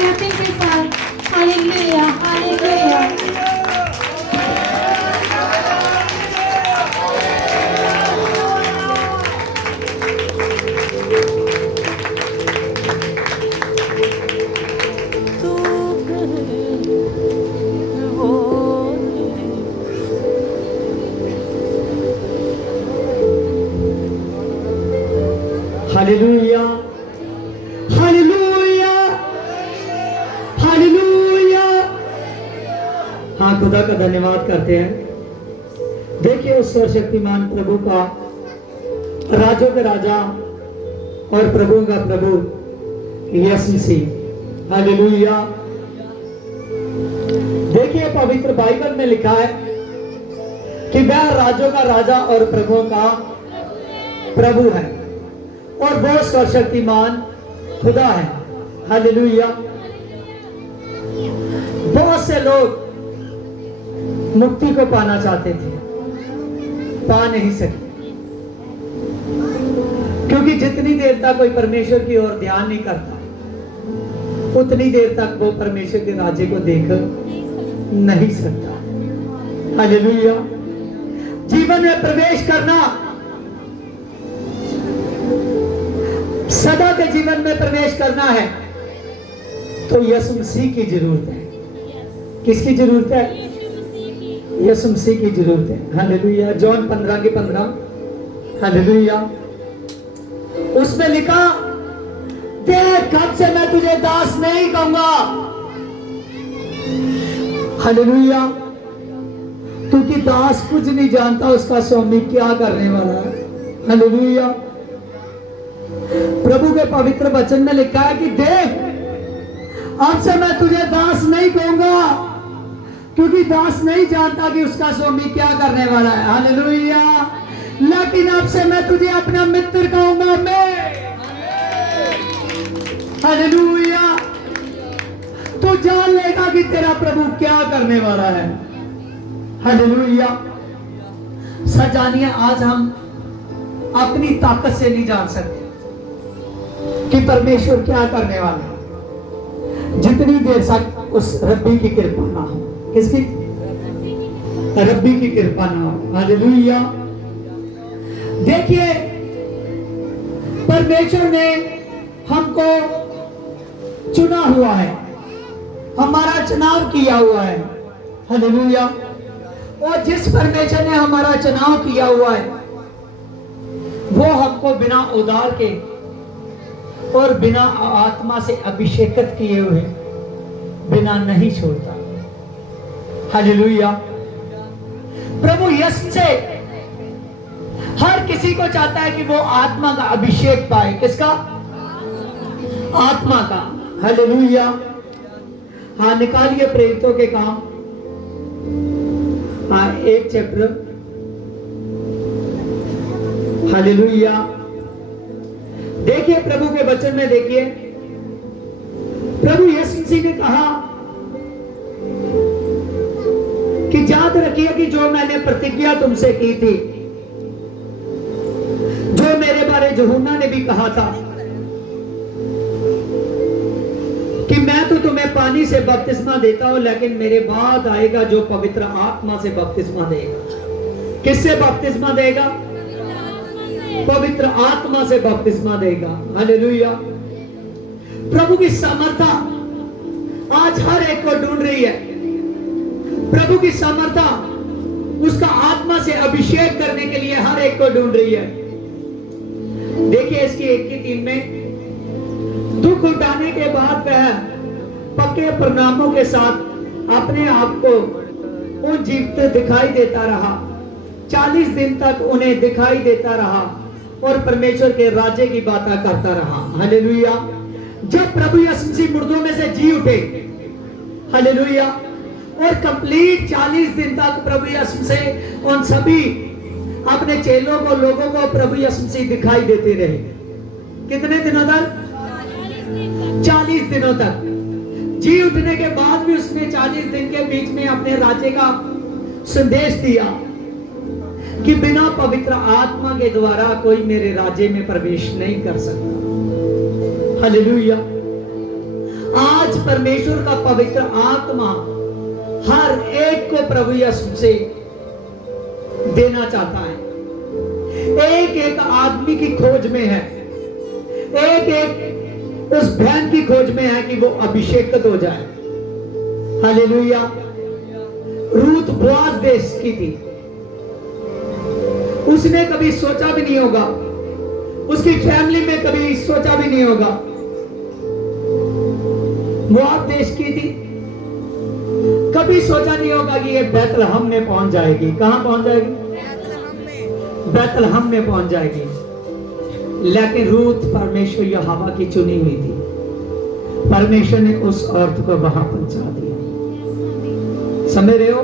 Hallelujah, thank you Father, hallelujah, hallelujah. Hallelujah, hallelujah, hallelujah. हाँ, खुदा का धन्यवाद करते हैं। देखिए उस सर्वशक्तिमान प्रभु का, राजों का राजा और प्रभुओं का प्रभु यीशु मसीह। हालेलुया। देखिए पवित्र बाइबल में लिखा है कि वह राजों का राजा और प्रभुओं का प्रभु है और बहुत सर्वशक्तिमान खुदा है। हालेलुया। बहुत से लोग मुक्ति को पाना चाहते थे, पा नहीं सके, क्योंकि जितनी देर तक कोई परमेश्वर की ओर ध्यान नहीं करता उतनी देर तक वो परमेश्वर के राज्य को देख नहीं सकता। हालेलुया। जीवन में प्रवेश करना, सदा के जीवन में प्रवेश करना है तो यीशु मसीह की जरूरत है। किसकी जरूरत है? यीशु मसीह की जरूरत है। हालेलुया। जॉन 15:15। हालेलुया। उसमें लिखा, देख कब से मैं तुझे दास नहीं कहूंगा। हालेलुया। क्योंकि दास कुछ नहीं जानता उसका स्वामी क्या करने वाला है। हालेलुया। प्रभु के पवित्र वचन में लिखा है कि देख अब से मैं तुझे दास नहीं कहूंगा, क्योंकि दास नहीं जानता कि उसका स्वामी क्या करने वाला है। हालेलुया। लेकिन अब से मैं तुझे अपना मित्र कहूंगा। मैं, हालेलुया, तू जान लेगा कि तेरा प्रभु क्या करने वाला है। हालेलुया। सजानिए, आज हम अपनी ताकत से नहीं जान सकते कि परमेश्वर क्या करने वाला है, जितनी देर तक उस रब्बी की कृपा ना हो। किसकी? रब्बी की कृपा ना हो। हालेलुया। देखिए परमेश्वर ने हमको चुना हुआ है, हमारा चुनाव किया हुआ है। हालेलुया। और जिस परमेश्वर ने हमारा चुनाव किया हुआ है वो हमको बिना उधार के और बिना आत्मा से अभिषेकित किए हुए बिना नहीं छोड़ता। हालेलुया। प्रभु यीशु से हर किसी को चाहता है कि वो आत्मा का अभिषेक पाए। किसका? आत्मा का। हालेलुया। हाँ, निकालिए प्रेरितों के काम, हाँ, 1 चैप्टर। हालेलुया। देखिए प्रभु के वचन में, देखिए प्रभु यीशु मसीह ने कहा कि याद रखिए कि जो मैंने प्रतिज्ञा तुमसे की थी, जो मेरे बारे यूहन्ना ने भी कहा था कि मैं तो तुम्हें पानी से बपतिस्मा देता हूं, लेकिन मेरे बाद आएगा जो पवित्र आत्मा से बपतिस्मा देगा। किससे बपतिस्मा देगा? पवित्र आत्मा से बपतिस्मा देगा। हालेलुया। प्रभु की सामर्था आज हर एक को ढूंढ रही है। प्रभु की सामर्था उसका आत्मा से अभिषेक करने के लिए हर एक को ढूंढ रही है। देखिए इसकी 1:3 में, दुख उठाने के बाद वह पक्के परिणामों के साथ अपने आप को उन जीवित दिखाई देता रहा। 40 दिन तक उन्हें दिखाई देता रहा और परमेश्वर के राज्य की बातें करता रहा। हालेलुया। जब प्रभु यीशु मसीह मुर्दों में से जी उठे, हालेलुया, और कंप्लीट 40 दिन तक प्रभु यीशु से उन सभी अपने चेलों को, लोगों को प्रभु यीशु मसीह दिखाई देते रहे। कितने दिनों तक? 40 दिनों तक। जी उठने के बाद भी उसने 40 दिन के बीच में अपने राज्य का संदेश दिया कि बिना पवित्र आत्मा के द्वारा कोई मेरे राज्य में प्रवेश नहीं कर सकता। हालेलुया। आज आज परमेश्वर का पवित्र आत्मा हर एक को प्रभु यीशु से देना चाहता है। एक एक आदमी की खोज में है, एक एक उस बहन की खोज में है कि वो अभिषेकित हो जाए। हालेलुया। रूत बोआज देश की थी, उसने कभी सोचा भी नहीं होगा, उसकी फैमिली में कभी सोचा भी नहीं होगा। बोआज देश की थी, कभी सोचा नहीं होगा कि ये बैतलहम में पहुंच जाएगी। कहां पहुंच जाएगी? बैतलहम में पहुंच जाएगी। लेकिन रूत परमेश्वर यहोवा की चुनी हुई थी। परमेश्वर ने उस औरत को वहां पहुंचा दिया। समझ रहे हो?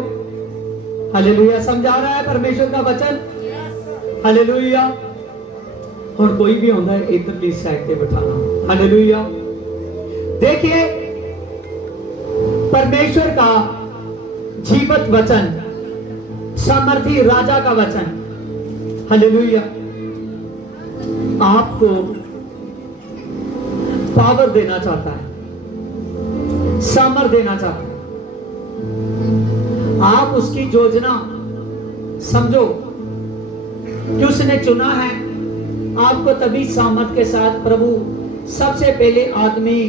हालेलुया। समझा रहा है परमेश्वर का वचन? हालेलुया। और कोई भी होता है इधरली साइड पे बिठाना। हालेलुया। देखिए परमेश्वर का जीवित वचन, सामर्थी राजा का वचन, हालेलुया, आपको पावर देना चाहता है, सामर्थ देना चाहता है। आप उसकी योजना समझो कि उसने चुना है आपको, तभी सामर्थ के साथ प्रभु सबसे पहले आदमी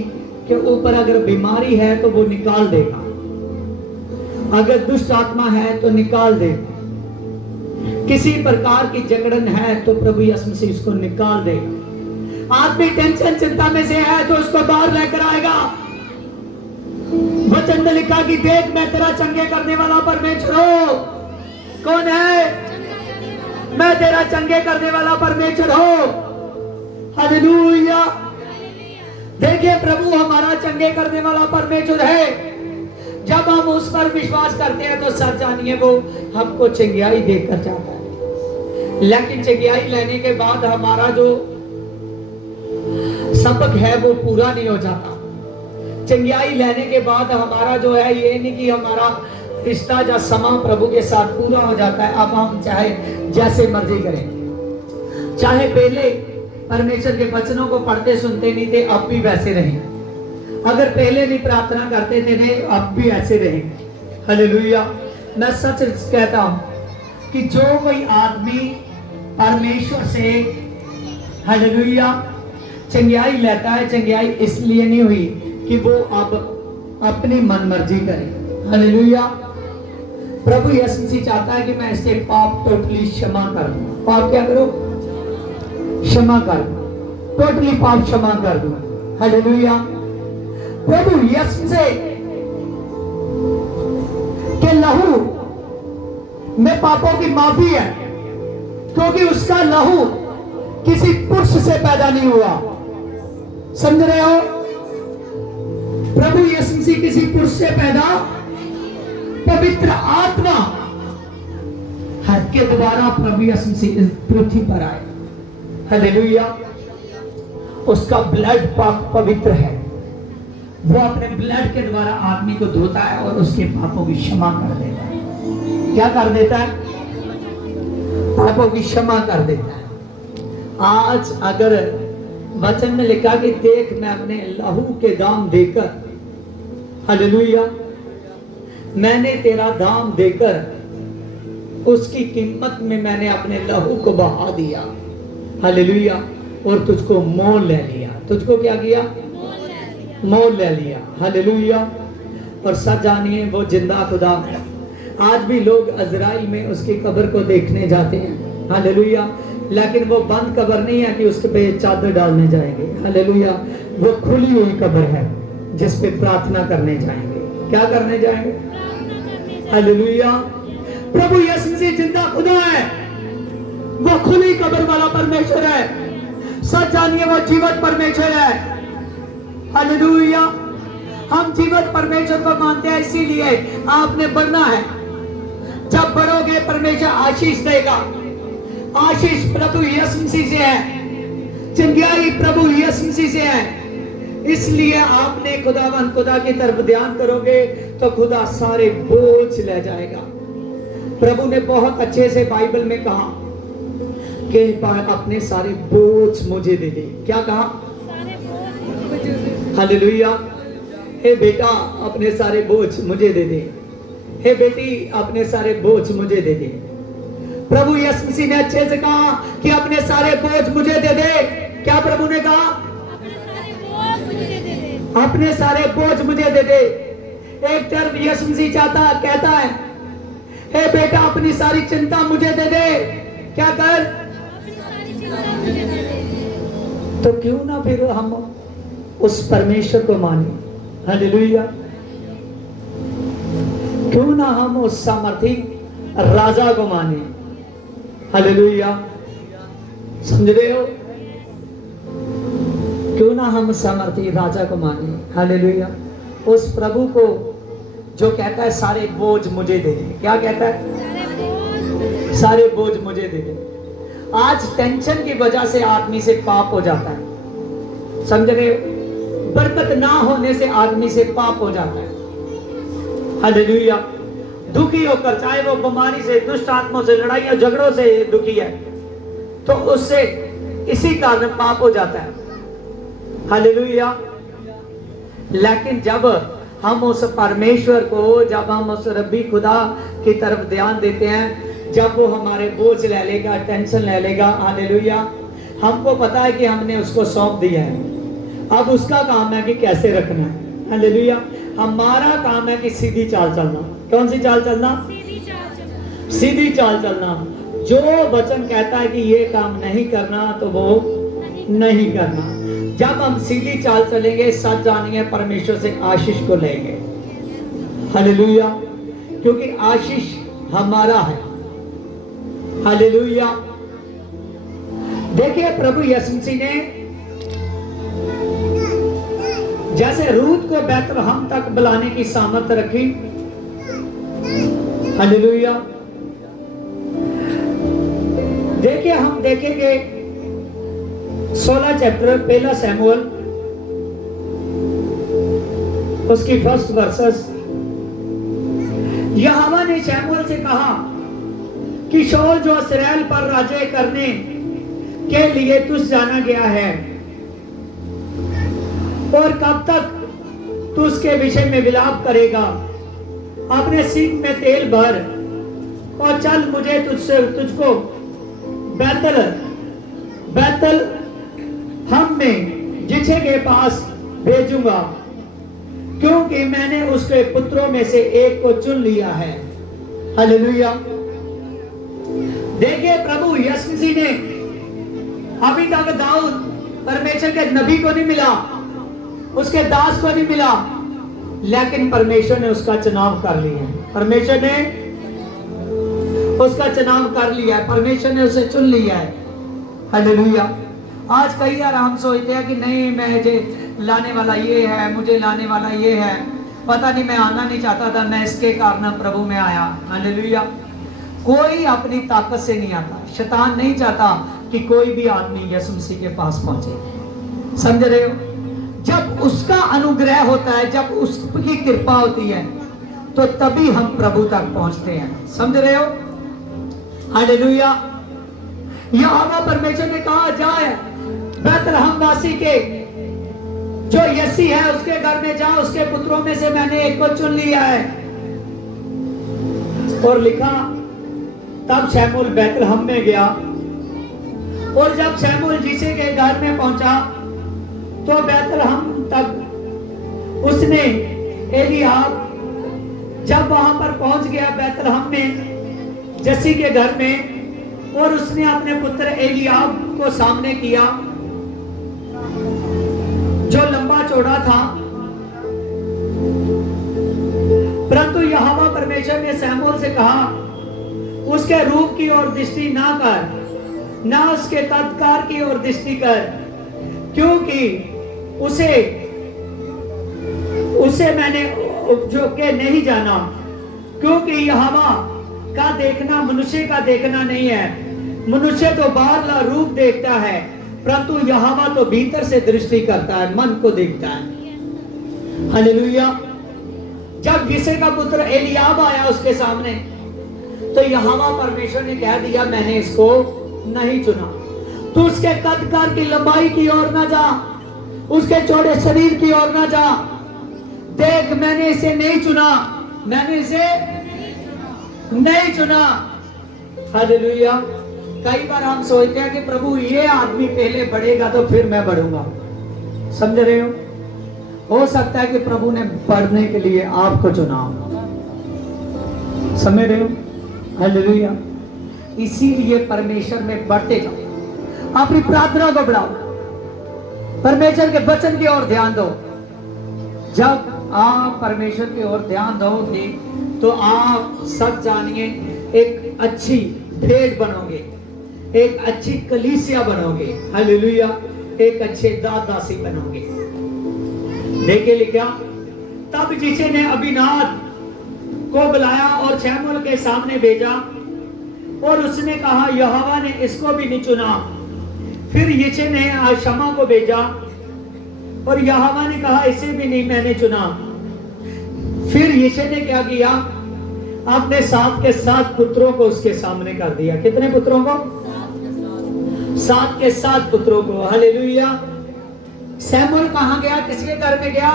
के ऊपर अगर बीमारी है तो वो निकाल देगा, अगर दुष्ट आत्मा है तो निकाल देगा, किसी प्रकार की जकड़न है तो प्रभु यीशु मसीह इसको निकाल देगा। आदमी टेंशन चिंता में से है तो उसको बाहर लेकर आएगा। वचन में लिखा कि देख मैं तेरा चंगे करने वाला परमेश्वर हूं। कौन है? मैं तेरा चंगे करने वाला परमेश्वर हूं। हालेलुया। देखिए प्रभु हमारा चंगे करने वाला परमेश्वर है। जब हम उस पर विश्वास करते हैं तो सच जानिए वो हमको चंगियाई देकर जाता है। लेकिन चंगियाई लेने के बाद हमारा जो सबक है वो पूरा नहीं हो जाता। चंगियाई लेने के बाद हमारा जो है ये नहीं कि हमारा रिश्ता या समा प्रभु के साथ पूरा हो जाता है। अब हम चाहे जैसे मर्जी करें, चाहे पहले परमेश्वर के वचनों को पढ़ते सुनते नहीं थे, अब भी वैसे रहें। अगर पहले नहीं प्रार्थना करते थे नहीं, अब भी ऐसे रहें। हालेलुया। मैं सच कहता हूं कि जो कोई आदमी परमेश्वर से, हालेलुया, चंगियाई लेता है, चंगियाई इसलिए नहीं हुई कि वो अब अपनी मन मर्जी करे। हालेलुया। प्रभु यीशु मसीह चाहता है कि मैं इसके पाप टोटली क्षमा कर दूं। पाप क्या करो? क्षमा कर दूं, टोटली पाप क्षमा कर दूं। हालेलुया। प्रभु यीशु से के लहू में पापों की माफी है, क्योंकि उसका लहू किसी पुरुष से पैदा नहीं हुआ। समझ रहे हो? प्रभु यीशु मसीह किसी पुरुष से पैदा, पवित्र आत्मा के द्वारा प्रभु यीशु मसीह इस पृथ्वी पर आए। हालेलुया। उसका ब्लड पवित्र है, वो अपने ब्लड के द्वारा आदमी को धोता है और उसके पापों की क्षमा कर देता है। क्या कर देता है? पापों की क्षमा कर देता है। आज अगर वचन में लिखा कि देख मैं अपने लहू के दाम देकर, हालेलुया, मैंने तेरा दाम देकर उसकी कीमत में मैंने अपने लहू को बहा दिया। हालेलुया। और तुझको मोल ले लिया। तुझको क्या किया? मोल ले लिया। हालेलुया। और सच जानिए वो जिंदा खुदा है। आज भी लोग इज़राइल में उसकी कब्र को देखने जाते हैं। हालेलुया। लेकिन वो बंद कब्र नहीं है कि उसके पे चादर डालने जाएंगे। हालेलुया। वो खुली हुई कब्र है जिस पे प्रार्थना करने जाएंगे। क्या करने जाएंगे? हालेलुया। प्रभु यीशु मसीह जिंदा खुदा है, वो खुली कब्र वाला परमेश्वर है। सच जानिए वो जीवित परमेश्वर है। हालेलुया। हम जीवित परमेश्वर को मानते हैं, इसीलिए आपने बढ़ना है। जब बढ़ोगे परमेश्वर आशीष देगा। आशीष प्रभु यीशु मसीह से है, चंगियाई प्रभु यीशु मसीह से है। इसलिए आपने खुदावंद खुदा की तरफ ध्यान करोगे तो खुदा सारे बोझ ले जाएगा। प्रभु ने बहुत अच्छे से बाइबल में कहा कि अपने सारे बोझ मुझे दे दे। क्या कहा? हालेलुया। हे बेटा अपने सारे बोझ मुझे दे दे, हे बेटी अपने सारे बोझ मुझे दे दे। प्रभु यीशु मसीह ने अच्छे से कहा कि अपने सारे बोझ मुझे दे दे। क्या प्रभु ने कहा? अपने सारे बोझ मुझे दे दे। एक तरफ यीशु मसीह कहता है, हे बेटा अपनी सारी चिंता मुझे दे दे। क्या कर? तो क्यों ना फिर हम उस परमेश्वर को माने? हालेलुया। क्यों ना हम उस सामर्थी राजा को माने? हालेलुया। समझ रहे हो? क्यों ना हम सामर्थी राजा को माने? हालेलुया। उस प्रभु को जो कहता है सारे बोझ मुझे दे दे। क्या कहता है? सारे बोझ मुझे दे दे। आज टेंशन की वजह से आदमी से पाप हो जाता है। समझ रहे हो? बरकत ना होने से आदमी से पाप हो जाता है। हालेलुया। दुखी होकर, चाहे वो बीमारी से, दुष्ट आत्माओं से, लड़ाइयों झगड़ों से दुखी है, तो उससे इसी कारण पाप हो जाता है। हालेलुया। लेकिन जब हम उस परमेश्वर को, जब हम उस रब्बी खुदा की तरफ ध्यान देते हैं, जब वो हमारे बोझ ले लेगा, टेंशन ले लेगा, हालेलुया, हमको पता है कि हमने उसको सौंप दिया है। अब उसका काम है कि कैसे रखना है। हालेलुया। हमारा काम है कि सीधी चाल चलना। कौन सी चाल चलना? सीधी चाल चलना। जो वचन कहता है कि ये काम नहीं करना, तो वो नहीं करना। जब हम सीधी चाल चलेंगे, सच जानेंगे, परमेश्वर से आशीष को लेंगे। हालेलुया। क्योंकि आशीष हमारा है। हालेलुया। देखिए प्रभु यीशु मसीह ने जैसे रूत को बैतलहम तक बुलाने की सामर्थ रखी। हालेलुया। देखिए हम देखेंगे 16 चैप्टर 1 शमूएल उसकी फर्स्ट वर्सेस। यहोवा ने शमूएल से कहा कि शाऊल जो इस्राएल पर राज्य करने के लिए तुझ जाना गया है, और कब तक तू उसके विषय में विलाप करेगा? अपने सींग में तेल भर और चल, मुझे तुझको बैतल हम में जिसे के पास भेजूंगा, क्योंकि मैंने उसके पुत्रों में से एक को चुन लिया है। हालेलुया। देखिए प्रभु यीशु मसीह ने अभी तक दाऊद परमेश्वर के नबी को नहीं मिला, उसके दास को नहीं मिला, लेकिन परमेश्वर ने उसका चुनाव कर लिया है। परमेश्वर ने उसका चुनाव कर लिया है। परमेश्वर ने उसे चुन लिया है। हालेलुया। आज कई बार हम सोचते हैं कि नहीं, मैं जे लाने वाला ये है, मुझे लाने वाला ये है, पता नहीं मैं आना नहीं चाहता था, मैं इसके कारण प्रभु में आया। हालेलुया। कोई अपनी ताकत से नहीं आता। शैतान नहीं चाहता कि कोई भी आदमी यीशु मसीह के पास पहुंचे। समझ रहे हो? जब उसका अनुग्रह होता है, जब उसकी कृपा होती है, तो तभी हम प्रभु तक पहुंचते हैं। समझ रहे हो? हालेलुया। यहोवा परमेश्वर ने कहा, जाए बैतलहम वासी के जो यसी है उसके घर में जा, उसके पुत्रों में से मैंने एक को चुन लिया है। और लिखा, तब शमूएल बैतलहम में गया, और जब शमूएल जिसे के घर में पहुंचा, तो बैतलहम तक उसने एलीआब जब वहां पर पहुंच गया बैतलहम में जसी के घर में, और उसने अपने पुत्र एलीआब को सामने किया जो लंबा चौड़ा था। परंतु यहोवा परमेश्वर ने शमूएल से कहा, उसके रूप की ओर दृष्टि ना कर, ना उसके तत्कार की ओर दृष्टि कर, क्योंकि उसे मैंने जो के नहीं जाना। क्योंकि यहोवा का देखना मनुष्य का देखना नहीं है। मनुष्य तो बाहरला रूप देखता है, परंतु यहोवा तो भीतर से दृष्टि करता है, मन को देखता है। हालेलुया। जब यिशै का पुत्र एलीआब आया उसके सामने, तो यहोवा परमेश्वर ने कह दिया, मैंने इसको नहीं चुना। तू उसके कद की लंबाई की ओर ना जा, उसके चौड़े शरीर की ओर ना जा, देख मैंने इसे नहीं चुना, मैंने इसे नहीं चुना। हालेलुया। कई बार हम सोचते हैं कि प्रभु ये आदमी पहले बढ़ेगा तो फिर मैं बढ़ूंगा। समझ रहे हो सकता है कि प्रभु ने बढ़ने के लिए आपको चुना, समझ रहे हो। हालेलुया। इसीलिए परमेश्वर में बढ़ते जाओ, अपनी प्रार्थना को बढ़ाओ, परमेश्वर के वचन की ओर ध्यान दो। जब आप परमेश्वर की ओर ध्यान दोगे तो आप सब जानिए एक अच्छी भेड़ बनोगे, एक अच्छी कलीसिया बनोगे। हालेलुया। एक अच्छे दासी बनोगे। देखिए लिखा, तब यिशै ने अबीनादाब को बुलाया और शमूएल के सामने भेजा और उसने कहा यहोवा ने इसको भी नहीं चुना। फिर यिशै ने शम्मा को भेजा और यहोवा ने कहा इसे भी नहीं मैंने चुना। फिर यिशै ने क्या किया, अपने 7 के 7 पुत्रों को उसके सामने कर दिया। कितने पुत्रों को? 7 के 7 पुत्रों को। हालेलुया। शमूएल कहां गया, किसके घर में गया?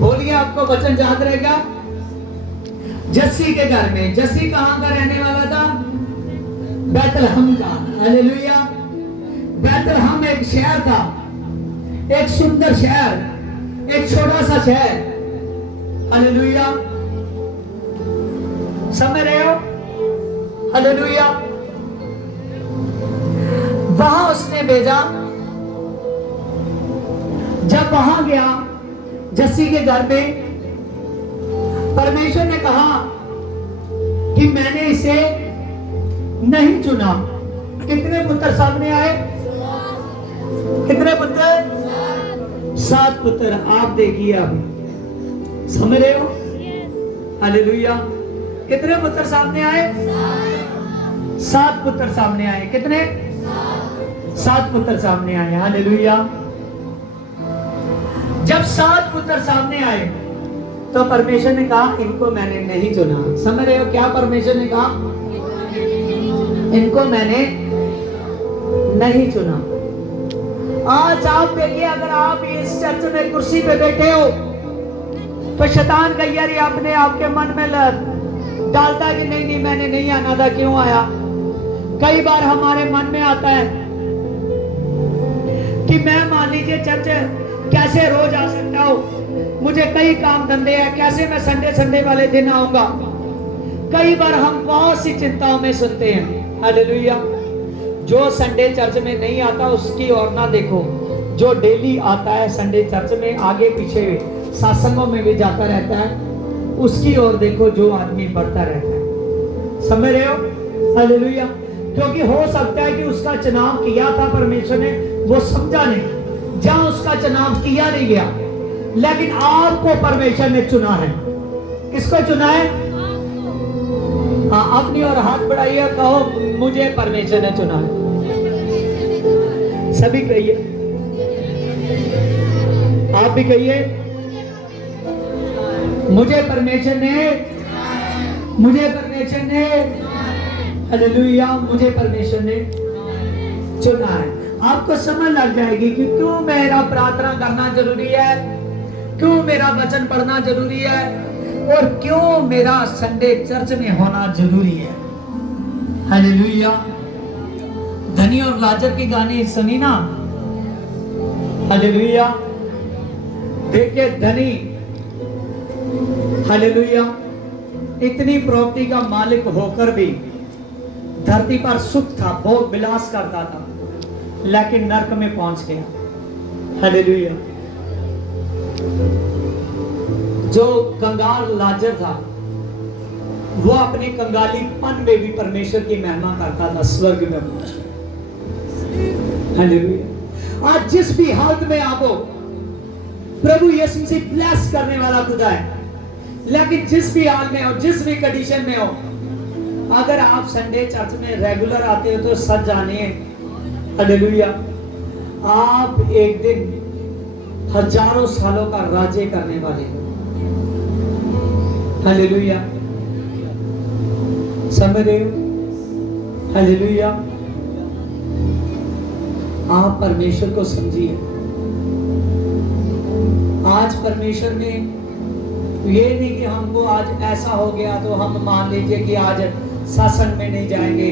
बोलिए, आपको वचन याद रहेगा। जस्सी के घर में। जस्सी कहां का रहने वाला था? बैतलहम का। हालेलुया। बैतलहम एक शहर था, एक सुंदर शहर, एक छोटा सा शहर। हालेलुया। समझ रहे हो? हालेलुया। वहां उसने भेजा। जब वहां गया जस्सी के घर में, परमेश्वर ने कहा कि मैंने इसे नहीं चुना। कितने पुत्र सामने आए? कितने पुत्र? 7 पुत्र। आप देखिए, अब समझ रहे हो? हालेलुया। कितने पुत्र सामने आए? 7 पुत्र सामने आए। कितने? 7 पुत्र सामने आए। हालेलुया। जब 7 पुत्र सामने आए तो परमेश्वर ने कहा इनको मैंने नहीं चुना। समझ रहे हो क्या परमेश्वर ने कहा? इनको मैंने नहीं चुना। आज आप देखिए, अगर आप इस चर्च में कुर्सी पे बैठे हो तो शैतान का यारी अपने आपके मन में डालता है कि नहीं नहीं मैंने नहीं आना था, क्यों आया। कई बार हमारे मन में आता है कि मैं मान लीजिए चर्च कैसे रोज आ सकता हूं, मुझे कई काम धंधे हैं, कैसे मैं संडे वाले दिन आऊंगा। कई बार हम बहुत सी चिंताओं में सुनते हैं। हालेलुया। जो संडे चर्च में नहीं आता उसकी ओर ना देखो, जो डेली आता है संडे चर्च में, आगे पीछे सत्संगों में भी जाता रहता है, उसकी ओर देखो, जो आदमी बढ़ता रहता है। समझ रहे हो? हालेलुया। क्योंकि हो सकता है कि उसका चुनाव किया था परमेश्वर ने, वो समझा नहीं, जहां उसका चुनाव किया नहीं गया, लेकिन आपको परमेश्वर ने चुना है। किसको चुना है? हाँ, अपनी और हाथ बढ़ाइए, कहो मुझे परमेश्वर ने चुना है। सभी कहिए, आप भी कहिए, मुझे परमेश्वर ने, मुझे परमेश्वर ने, हालेलुया, मुझे परमेश्वर ने चुना है। आपको समझ लग जाएगी कि क्यों मेरा प्रार्थना करना जरूरी है, क्यों मेरा वचन पढ़ना जरूरी है, और क्यों मेरा संडे चर्च में होना जरूरी है। हालेलुया। धनी और लाजर की गाने सुनी ना? हालेलुया। देखिए धनी, हालेलुया, इतनी प्रॉपर्टी का मालिक होकर भी धरती पर सुख था, भोग विलास करता था, लेकिन नरक में पहुंच गया। हालेलुया। जो कंगाल लाजर था वो अपने कंगालीपन में भी परमेश्वर की महिमा करता था, स्वर्ग में पहुंच। हालेलुया। आज जिस भी हालत में आप हो, प्रभु यीशु से ब्लेस करने वाला खुदा है। लेकिन जिस भी हाल में हो, जिस भी कंडीशन में हो, अगर आप संडे चर्च में रेगुलर आते हो तो सच जानिए, हालेलुया, आप एक दिन हजारों सालों का राज्य करने वाले हो। हालेलुया। समझ रहे हो? हालेलुया। आप परमेश्वर को समझिए। आज परमेश्वर ने ये नहीं कि हमको आज ऐसा हो गया तो हम मान लीजिए कि आज सत्संग में नहीं जाएंगे,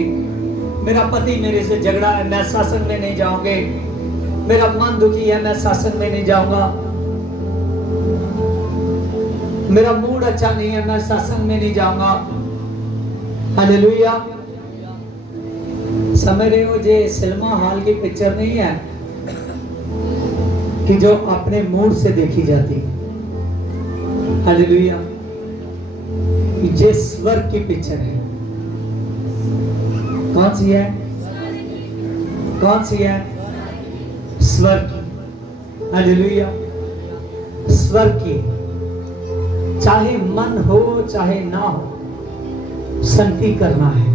मेरा पति मेरे से झगड़ा है मैं सत्संग में नहीं जाऊंगे, मेरा मन दुखी है मैं सत्संग में नहीं जाऊंगा, मेरा मूड अच्छा नहीं है मैं सत्संग में नहीं जाऊंगा। हालेलुया। समझ रहे हो, ये सिनेमा हॉल की पिक्चर नहीं है कि जो अपने मूड से देखी जाती है। हालेलुया। ये स्वर्ग की पिक्चर है। कौन सी है? कौन सी है? स्वर्ग की। हालेलुया। स्वर्ग की, चाहे मन हो चाहे ना हो, संगति करना है।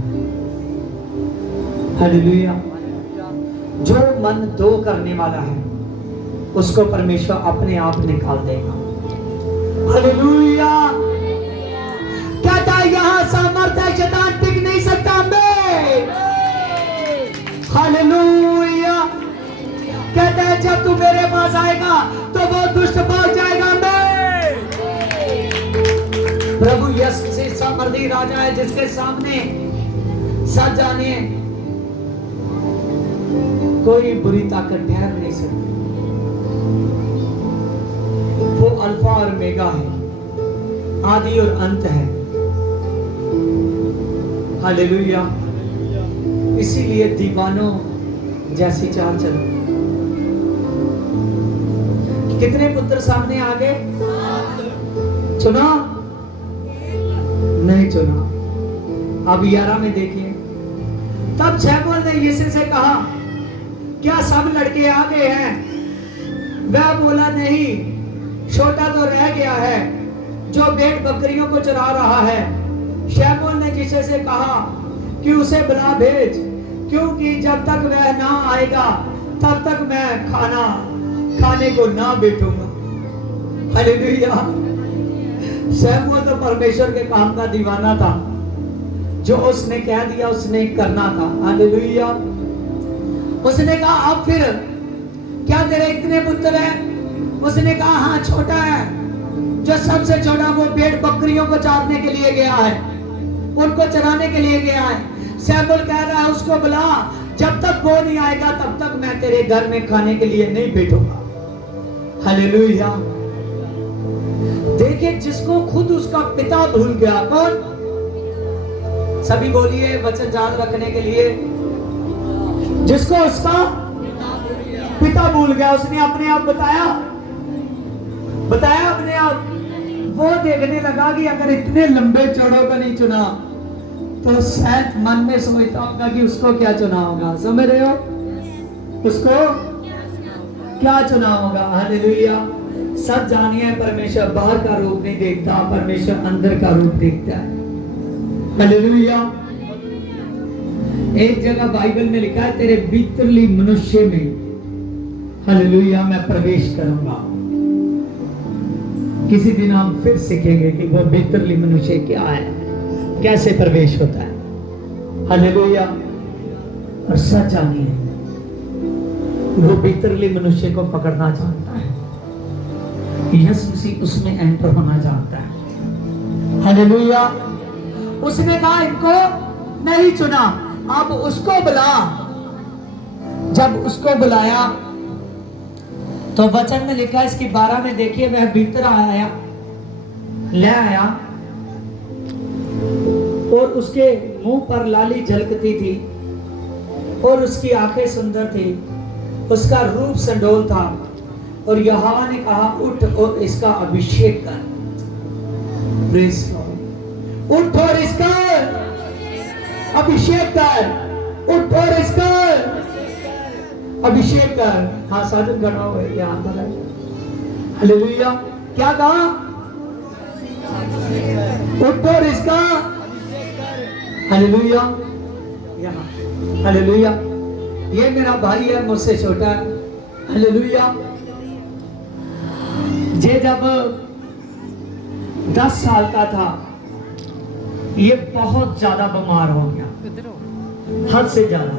हालेलुया। जो मन दो करने वाला है उसको परमेश्वर अपने आप निकाल देगा। हालेलुया। कहता है यहां सामर्थ्य है, शैतान टिक नहीं सकता। हालेलुया। कहता है जब तू मेरे पास आएगा तो वो दुष्ट भाग जाएगा। प्रभु यीशु से सामर्थी राजा है जिसके सामने सब जाने कोई बुरी ताकत ठहर नहीं सकती। वो अल्फा और मेगा है, आदि और अंत है। हालेलुया। इसीलिए दीवानों जैसी चाल चलो। कितने पुत्र सामने आ गए? चुना नहीं चुना। अब 11 में देखिए, तब शैमुएल ने यीशु से कहा क्या सब लड़के आ गए हैं? वह बोला नहीं, छोटा तो रह गया है जो भेड़ बकरियों को चरा रहा है। शैमुएल ने यीशु से कहा कि उसे बुला भेज, क्योंकि जब तक वह ना आएगा तब तक मैं खाने को ना बैठूंगा। हालेलुया। शैमुएल तो परमेश्वर के काम का दीवाना था, जो उसने कह दिया उसने करना था। हालेलुया। उसने कहा अब फिर क्या तेरे इतने पुत्र हैं? उसने कहा हाँ छोटा है, जो सबसे छोटा वो भेड़ बकरियों को चारने के लिए गया है, उनको चराने के लिए गया है। शैमुएल कह रहा है उसको बुला, जब तक वो नहीं आएगा तब तक मैं तेरे घर में खाने के लिए नहीं बैठूंगा। हालेलुया। देखिए, जिसको खुद उसका पिता भूल गया। कौन? सभी बोलिए वचन याद रखने के लिए। जिसको उसका पिता भूल गया, उसने अपने आप बताया अपने आप। वो देखने लगा कि अगर इतने लंबे चौड़ों को नहीं चुना तो शायद मन में सोचता होगा कि उसको क्या चुना होगा। समझ रहे हो? उसको क्या चुना होगा। हालेलुया। सब जानिए, परमेश्वर बाहर का रूप नहीं देखता, परमेश्वर अंदर का रूप देखता है। हालेलुया। एक जगह बाइबल में लिखा है तेरे भीतरली मनुष्य में, हालेलुया, मैं प्रवेश करूंगा। किसी दिन हम फिर सीखेंगे कि वो भीतरली मनुष्य क्या है, कैसे प्रवेश होता है। हालेलुया। और सच जानिए, वो भीतरली मनुष्य को पकड़ना चाहता है। यीशु मसीह उसमें एंटर होना चाहता है। हालेलुया। उसने कहा इनको नहीं चुना, अब उसको बुला। जब उसको बुलाया तो वचन में लिखा है, इसकी 12 में देखिए, वह भीतर आया, ले आया और उसके मुंह पर लाली झलकती थी और उसकी आंखें सुंदर थी, उसका रूप संडोल था। और यहोवा ने कहा उठ और इसका अभिषेक कर। Praise God. उठ और इसका अभिषेक कर। उठ और इसका अभिषेक कर। हाँ साजन खड़ा हो गए यहाँ पर है। हालेलुया। क्या कहा? उठ और इसका हालेलुया। यहाँ हालेलुया। ये मेरा भाई है, मुझसे छोटा है। हालेलुया। ये जब 10 साल का था, ये बहुत ज्यादा बीमार हो गया, हद से ज्यादा।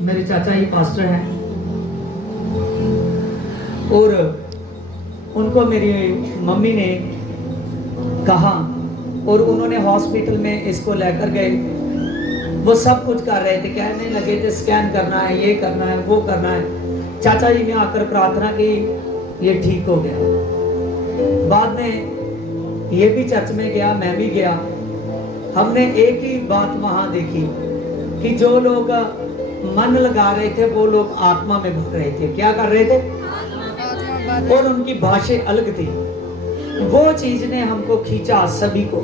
मेरे चाचा ही पास्टर हैं और उनको मेरी मम्मी ने कहा और उन्होंने हॉस्पिटल में इसको लेकर गए। वो सब कुछ कर रहे थे, कहने लगे थे स्कैन करना है, ये करना है, वो करना है। चाचा जी ने आकर प्रार्थना की, ये ठीक हो गया। बाद में ये भी चर्च में गया, मैं भी गया। हमने एक ही बात वहां देखी कि जो लोग मन लगा रहे थे वो लोग आत्मा में भर रहे थे। क्या कर रहे थे? और उनकी भाषा अलग थी। वो चीज ने हमको खींचा सभी को।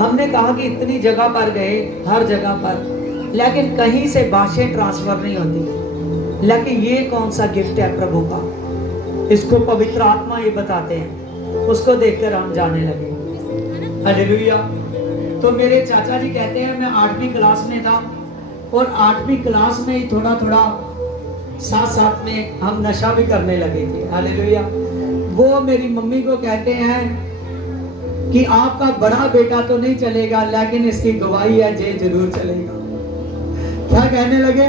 हमने कहा कि इतनी जगह पर गए, हर जगह पर, लेकिन कहीं से भाषाएं ट्रांसफर नहीं होती। लेकिन ये कौन सा गिफ्ट है प्रभु का, इसको पवित्र आत्मा ये बताते हैं। उसको देखकर हम जाने लगे। हालेलुया। तो मेरे चाचा जी कहते हैं मैं 8वीं क्लास में था और 8वीं क्लास में ही थोड़ा थोड़ा साथ साथ में हम नशा भी करने लगे थे। हालेलुया। वो मेरी मम्मी को कहते हैं कि आपका बड़ा बेटा तो नहीं चलेगा, लेकिन इसकी गवाही है जे जरूर चलेगा। क्या कहने लगे?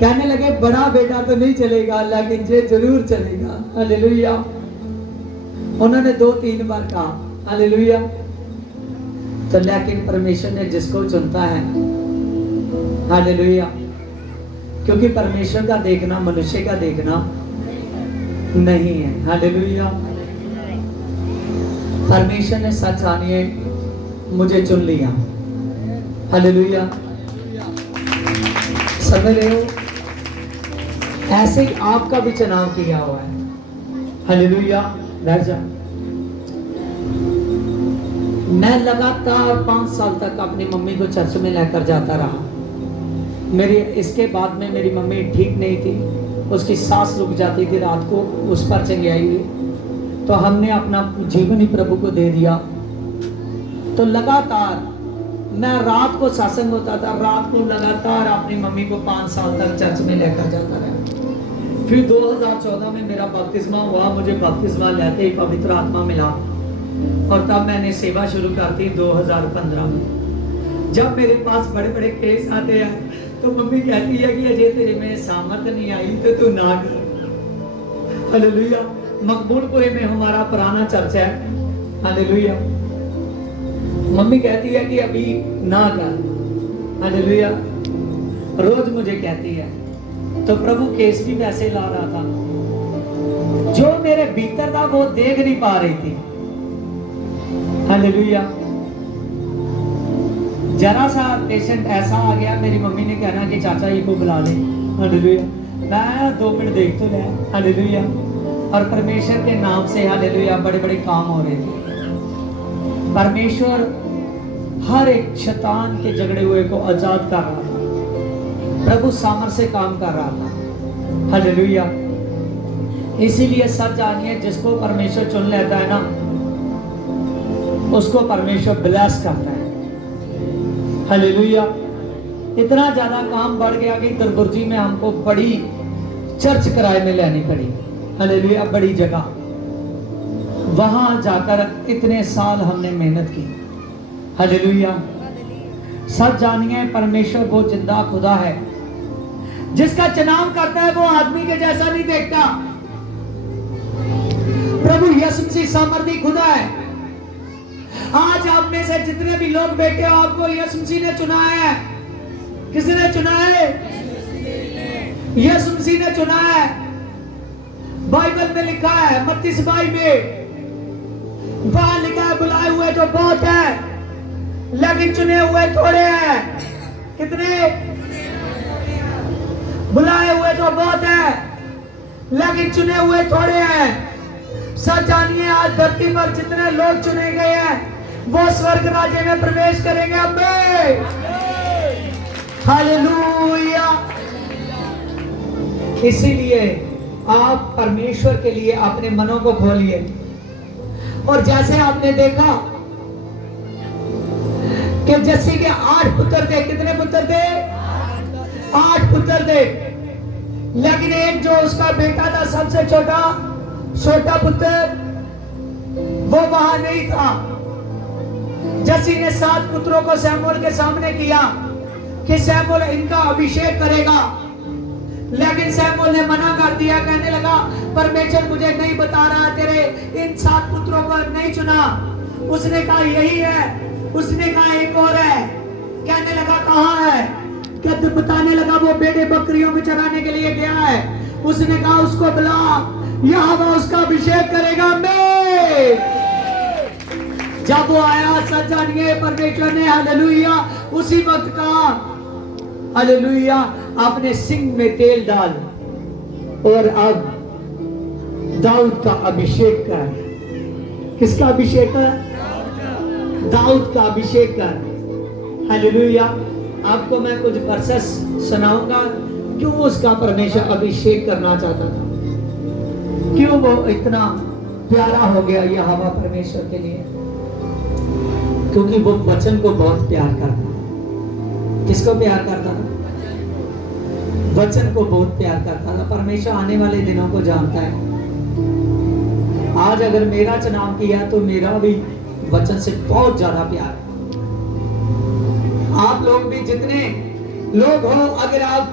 कहने लगे बड़ा बेटा तो नहीं चलेगा, लेकिन जे जरूर चलेगा। हालेलुया। उन्होंने 2-3 बार कहा। हालेलुया। तो लेकिन परमेश्वर ने जिसको चुनता है, हालेलुया, क्योंकि परमेश्वर का देखना मनुष्य का देखना नहीं है। हालेलुया। परमेश्वर ने सच जानिए मुझे चुन लिया। हालेलुया। समझ रहे हो? ऐसे ही आपका भी चुनाव किया हुआ है। हालेलुया। बैठ जा। मैं लगातार 5 साल तक अपनी मम्मी को चर्च में लेकर जाता रहा। मेरी इसके बाद में मेरी मम्मी ठीक नहीं थी, उसकी सांस रुक जाती थी रात को, उस पर चंगियाई हुई। तो हमने अपना जीवन ही प्रभु को दे दिया। तो लगातार मैं रात को सत्संग होता था, रात को लगातार अपनी मम्मी को 5 साल तक चर्च में लेकर जाता रहा। फिर 2014 में मेरा बपतिस्मा हुआ। मुझे बपतिस्मा लेते ही पवित्र आत्मा मिला और तब मैंने सेवा शुरू कर दी 2015 में। जब मेरे पास बड़े बड़े केस आते हैं तो मम्मी कहती है कि अजय तेरे में सामर्थ नहीं आई तो तू ना कर। हालेलुया। मकबूलपुरे में हमारा पुराना चर्च है। हालेलुया। मम्मी कहती है कि अभी ना कर। हालेलुया। रोज मुझे कहती है। तो प्रभु केस भी वैसे ला रहा था। जो मेरे भीतर था वो देख नहीं पा रही थी। हालेलुया। जरा सा पेशेंट ऐसा आ गया, मेरी मम्मी ने कहना कि चाचा जी को बुला ले। हालेलुया। मैं 2 मिनट देख तो ले। हालेलुया। और परमेश्वर के नाम से हालेलुया बड़े बड़े काम हो रहे थे। परमेश्वर हर एक शैतान के झगड़े हुए को आजाद कर रहा था। प्रभु सामर्थ से काम कर रहा था। हालेलुया। इसीलिए सच जानिए जिसको परमेश्वर चुन लेता है ना, उसको परमेश्वर ब्लेस करता है। हालेलुया। इतना ज्यादा काम बढ़ गया कि दरबुर्जी में हमको बड़ी चर्च किराए में लेनी पड़ी। हालेलुया। बड़ी जगह, वहां जाकर इतने साल हमने मेहनत की। हालेलुया। सब जानिए परमेश्वर वो जिंदा खुदा है, जिसका चुनाव करता है वो आदमी के जैसा नहीं देखता। प्रभु यीशु मसीह सामर्थी खुदा है। आज आप में से जितने भी लोग बैठे हो, आपको यीशु मसीह ने चुना है। किसने चुना है? यीशु मसीह ने चुना है। बाइबल में लिखा है, मत्ती सुसमाचार में वहां लिखा है बुलाए हुए तो बहुत है, लेकिन चुने हुए थोड़े हैं। कितने? बुलाए हुए तो बहुत है, लेकिन चुने हुए थोड़े हैं। सच जानिए आज धरती पर जितने लोग चुने गए हैं वो स्वर्ग राज्य में प्रवेश करेंगे। आमीन। हालेलुया। इसीलिए आप परमेश्वर के लिए अपने मनों को खोलिए। और जैसे आपने देखा कि जस्सी के 8 पुत्र थे। कितने पुत्र थे? 8 पुत्र थे, लेकिन एक जो उसका बेटा था सबसे छोटा पुत्र, वो वहां नहीं था। जस्सी ने 7 पुत्रों को शमूएल के सामने किया कि शमूएल इनका अभिषेक करेगा, लेकिन शमूएल ने मना कर दिया, कहने लगा परमेश्वर मुझे नहीं बता रहा, तेरे इन 7 पुत्रों को नहीं चुना। उसने कहा यही है, उसने कहा एक और है। कहने लगा कहाँ है? कहते बताने लगा वो बेटे बकरियों को चराने के लिए गया है। उसने कहा उसको बुला, यहोवा उसका अभिषेक करेगा। मैं जब वो आया सच जानिए परमेश्वर ने हालेलुया उसी वक्त कहा हालेलुया अपने सिंह में तेल डाल और अब दाऊद का अभिषेक कर। किसका अभिषेक कर? दाऊद का अभिषेक कर। हालेलुया। आपको मैं कुछ वर्सेस सुनाऊंगा क्यों उसका परमेश्वर अभिषेक करना चाहता था, क्यों वो इतना प्यारा हो गया यहोवा परमेश्वर के लिए, क्योंकि वो वचन को बहुत प्यार करता था। किसको प्यार करता था? वचन को बहुत प्यार करता था। परमेश्वर आने वाले दिनों को जानता है। आज अगर मेरा चुनाव किया तो मेरा भी वचन से बहुत ज्यादा प्यार। आप लोग भी जितने लोग हो, अगर आप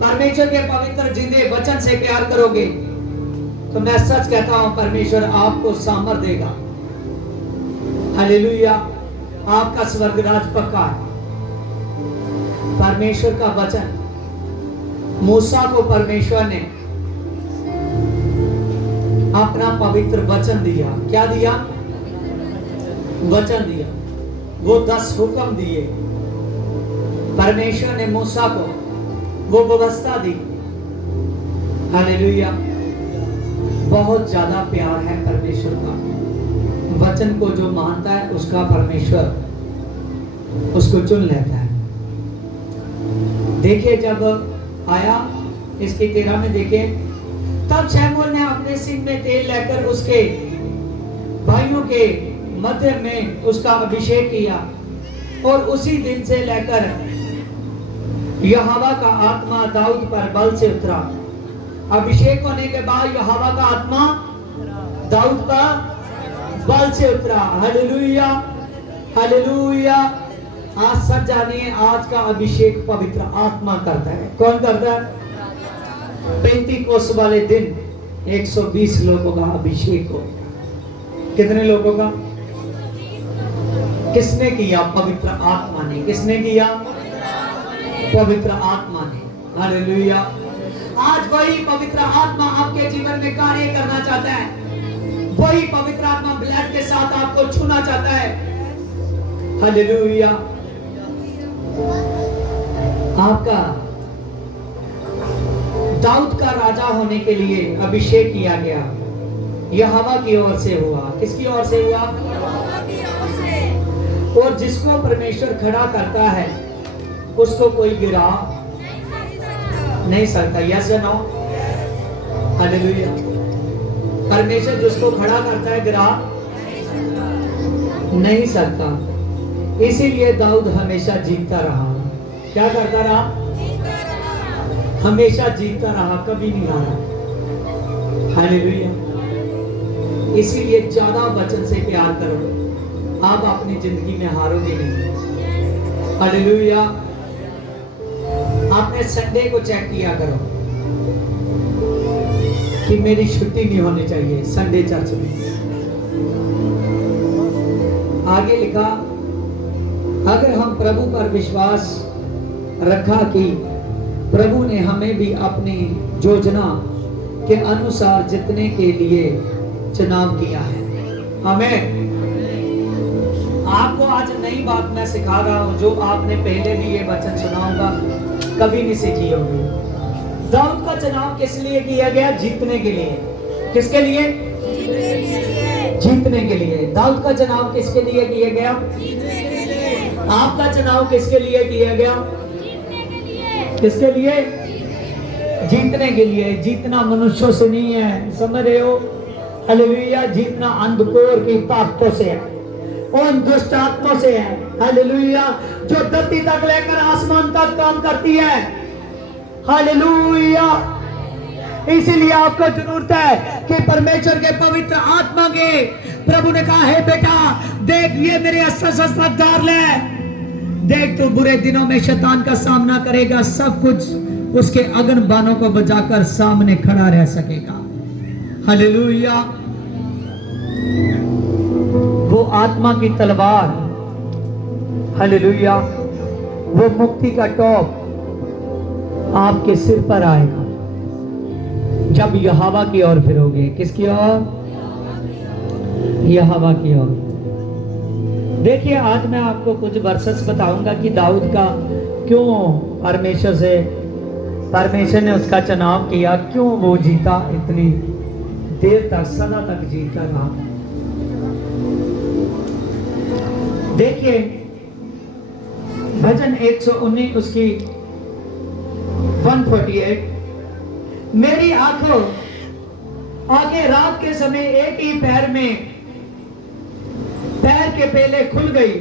परमेश्वर के पवित्र जिंदे वचन से प्यार करोगे तो मैं सच कहता हूं परमेश्वर आपको सामर्थ देगा। हालेलुया। आपका स्वर्ग राज पक्का है। परमेश्वर का वचन, मूसा को परमेश्वर ने अपना पवित्र वचन दिया। क्या दिया? वचन दिया। वो 10 हुक्म दिए। परमेश्वर ने मूसा को वो व्यवस्था दी। हालेलुया। बहुत ज्यादा प्यार है परमेश्वर का। वचन को जो मानता है उसका परमेश्वर उसको चुन लेता है। देखिए जब आया इसके 13 में देखिए, तब शमूएल ने अपने सिंह में तेल लेकर उसके भाइयों के मध्य में उसका अभिषेक किया और उसी दिन से लेकर यहोवा का आत्मा दाऊद पर बल से उतरा। अभिषेक होने के बाद यहोवा का आत्मा दाऊद पर बल से उतरा। Hallelujah hallelujah. आज सच जानिए आज का अभिषेक पवित्र आत्मा करता है। कौन करता है? पेंतीकोस्त वाले दिन 120 लोगों का अभिषेक हो। कितने लोगों का? किसने किया? पवित्र आत्मा ने। किसने किया? पवित्र आत्मा ने। हालेलुया। आज वही पवित्र आत्मा आपके जीवन में कार्य करना चाहता है। वही पवित्र आत्मा ब्लड के साथ आपको छूना चाहता है। हालेलुया। आपका दाऊद का राजा होने के लिए अभिषेक किया गया, यहोवा की ओर से हुआ। किसकी ओर से हुआ? और जिसको परमेश्वर खड़ा करता है उसको कोई गिरा नहीं सकता। यस या नो? हालेलुया। परमेश्वर जिसको खड़ा करता है गिरा नहीं सकता। इसीलिए दाऊद हमेशा जीतता रहा। क्या करता रहा? हमेशा जीतता रहा, कभी नहीं हारा। हालेलुया। इसीलिए ज्यादा वचन से प्यार करो, आप अपनी जिंदगी में हारोगे नहीं। हालेलुया। आपने संडे को चेक किया करो कि मेरी छुट्टी नहीं होनी चाहिए संडे चर्च में। आगे लिखा, अगर हम प्रभु पर विश्वास रखा कि प्रभु ने हमें भी अपनी योजना के अनुसार जितने के लिए चुनाव किया है। हमें आपको आज नई बात मैं सिखा रहा हूं जो आपने पहले भी ये वचन सुना होगा, कभी नहीं सीखी होगी। दाऊद का चुनाव किस लिए किया गया? जीतने के लिए। किसके लिए? जीतने के लिए। दाऊद का चुनाव किसके लिए किया गया? आपका चुनाव किसके लिए किया गया? किसके लिए? जीतने के लिए। जीतना मनुष्यों से नहीं है, समझ रहे हो? हालेलुया। जीतना अंधकोर की ताकतों से है, उन दुष्ट आत्माओं से है। हालेलुया। जो धरती तक लेकर आसमान तक काम करती है। हालेलुया। इसीलिए आपको जरूरत है कि परमेश्वर के पवित्र आत्मा के, प्रभु ने कहा है बेटा देख ये मेरे अस्त्र शस्त्र धार ले, देख तू बुरे दिनों में शैतान का सामना करेगा, सब कुछ उसके अगन बानों को बजाकर सामने खड़ा रह सकेगा। हालेलुया। वो आत्मा की तलवार, हालेलुया, वो मुक्ति का टॉप आपके सिर पर आएगा जब यहोवा की ओर फिरोगे। किसकी ओर? यहोवा की ओर। देखिए, आज मैं आपको कुछ वर्सेस बताऊंगा कि दाऊद का क्यों परमेश्वर ने उसका चुनाव किया, क्यों वो जीता, इतनी देर तक, सदा तक जीता रहा। देखिए भजन 119 उसकी 148, मेरी आंखें रात के समय एक ही पैर के पहले खुल गई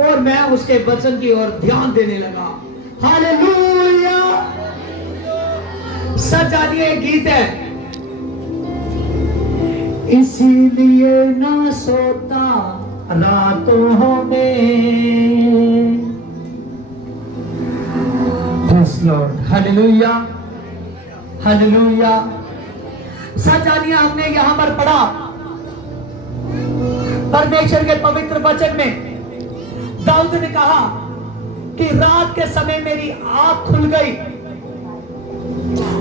और मैं उसके वचन की ओर ध्यान देने लगा। हालेलुया। सच जानिए, गीत है, इसीलिए ना सोता रातों में। Yes, Lord. Hallelujah, hallelujah. सच जानिए, हमने यहां पर पढ़ा परमेश्वर के पवित्र वचन में, दाऊद ने कहा कि रात के समय मेरी आंख खुल गई,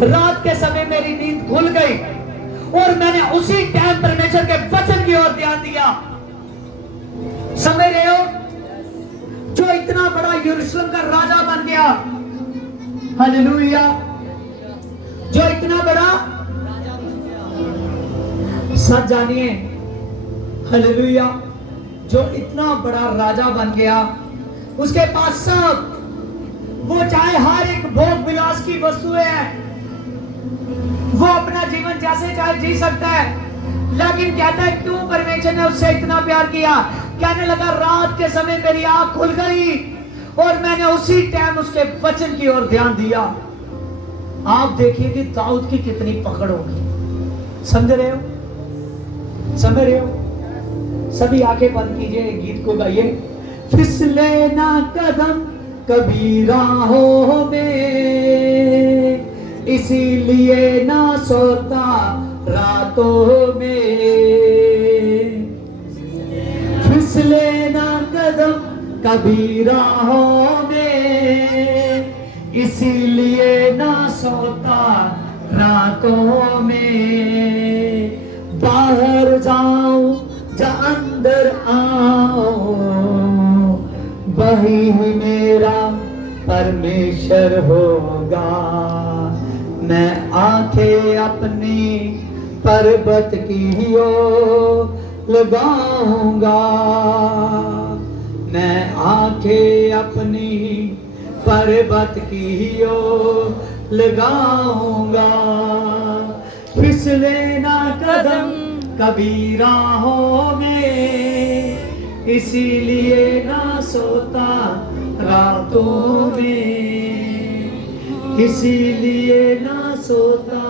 रात के समय मेरी नींद खुल गई और मैंने उसी टाइम परमेश्वर के वचन की ओर ध्यान दिया। समझ रहे हो? जो इतना बड़ा यरूशलेम का राजा बन गया, हालेलुया, जो इतना बड़ा, सच जानिए, हालेलुया, जो इतना बड़ा राजा बन गया, उसके पास सब, वो चाहे हर एक भोग विलास की वस्तुएं हैं, वो अपना जीवन जैसे चाहे जी सकता है, लेकिन कहता है क्यों परमेश्वर ने उससे इतना प्यार किया। कहने लगा, रात के समय मेरी आंख खुल गई और मैंने उसी टाइम उसके वचन की ओर ध्यान दिया। आप देखिए कि दाऊद की कितनी पकड़ होगी। समझ रहे हो? समझ रहे हो? सभी आंखें बंद कीजिए, गीत को गाइए। फिसले ना कदम कभी राहों में, इसीलिए ना सोता रातों में। फिसले ना कदम कभी राहों में, इसीलिए ना सोता रातों में। बाहर जाऊं जा अंदर आओ, वही मेरा परमेश्वर होगा। मैं आंखें अपनी पर्वत की ओर लगाऊंगा, मैं आंखें अपनी पर्वत की ओर लगाऊंगा। फिसले ना कदम कभी राहों में, इसीलिए ना सोता रातों में, इसीलिए ना सोता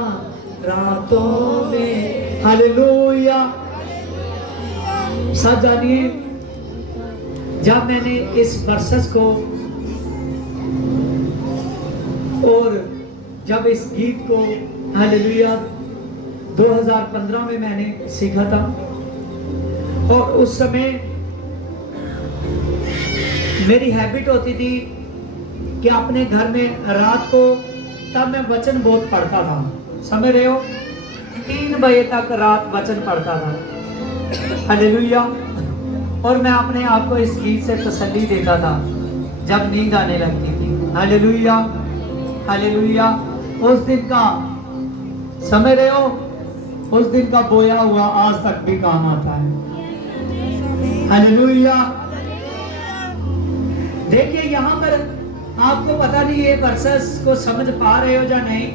रातों में। हालेलुया। सब जानिए, जब मैंने इस वर्सेस को और जब इस गीत को, हालेलुया, 2015 में मैंने सीखा था, और उस समय मेरी हैबिट होती थी कि अपने घर में रात को, तब मैं वचन बहुत पढ़ता था। समझ रहे हो? 3 बजे तक रात वचन पढ़ता था। हालेलुया। और मैं अपने आप को इस गीत से तसल्ली देता था जब नींद आने लगती थी। Hallelujah, hallelujah. उस दिन का, समझ रहे हो, उस दिन का बोया हुआ आज तक भी काम आता है। हालेलुया। देखिए, यहां पर आपको पता नहीं ये वर्सेस को समझ पा रहे हो या नहीं,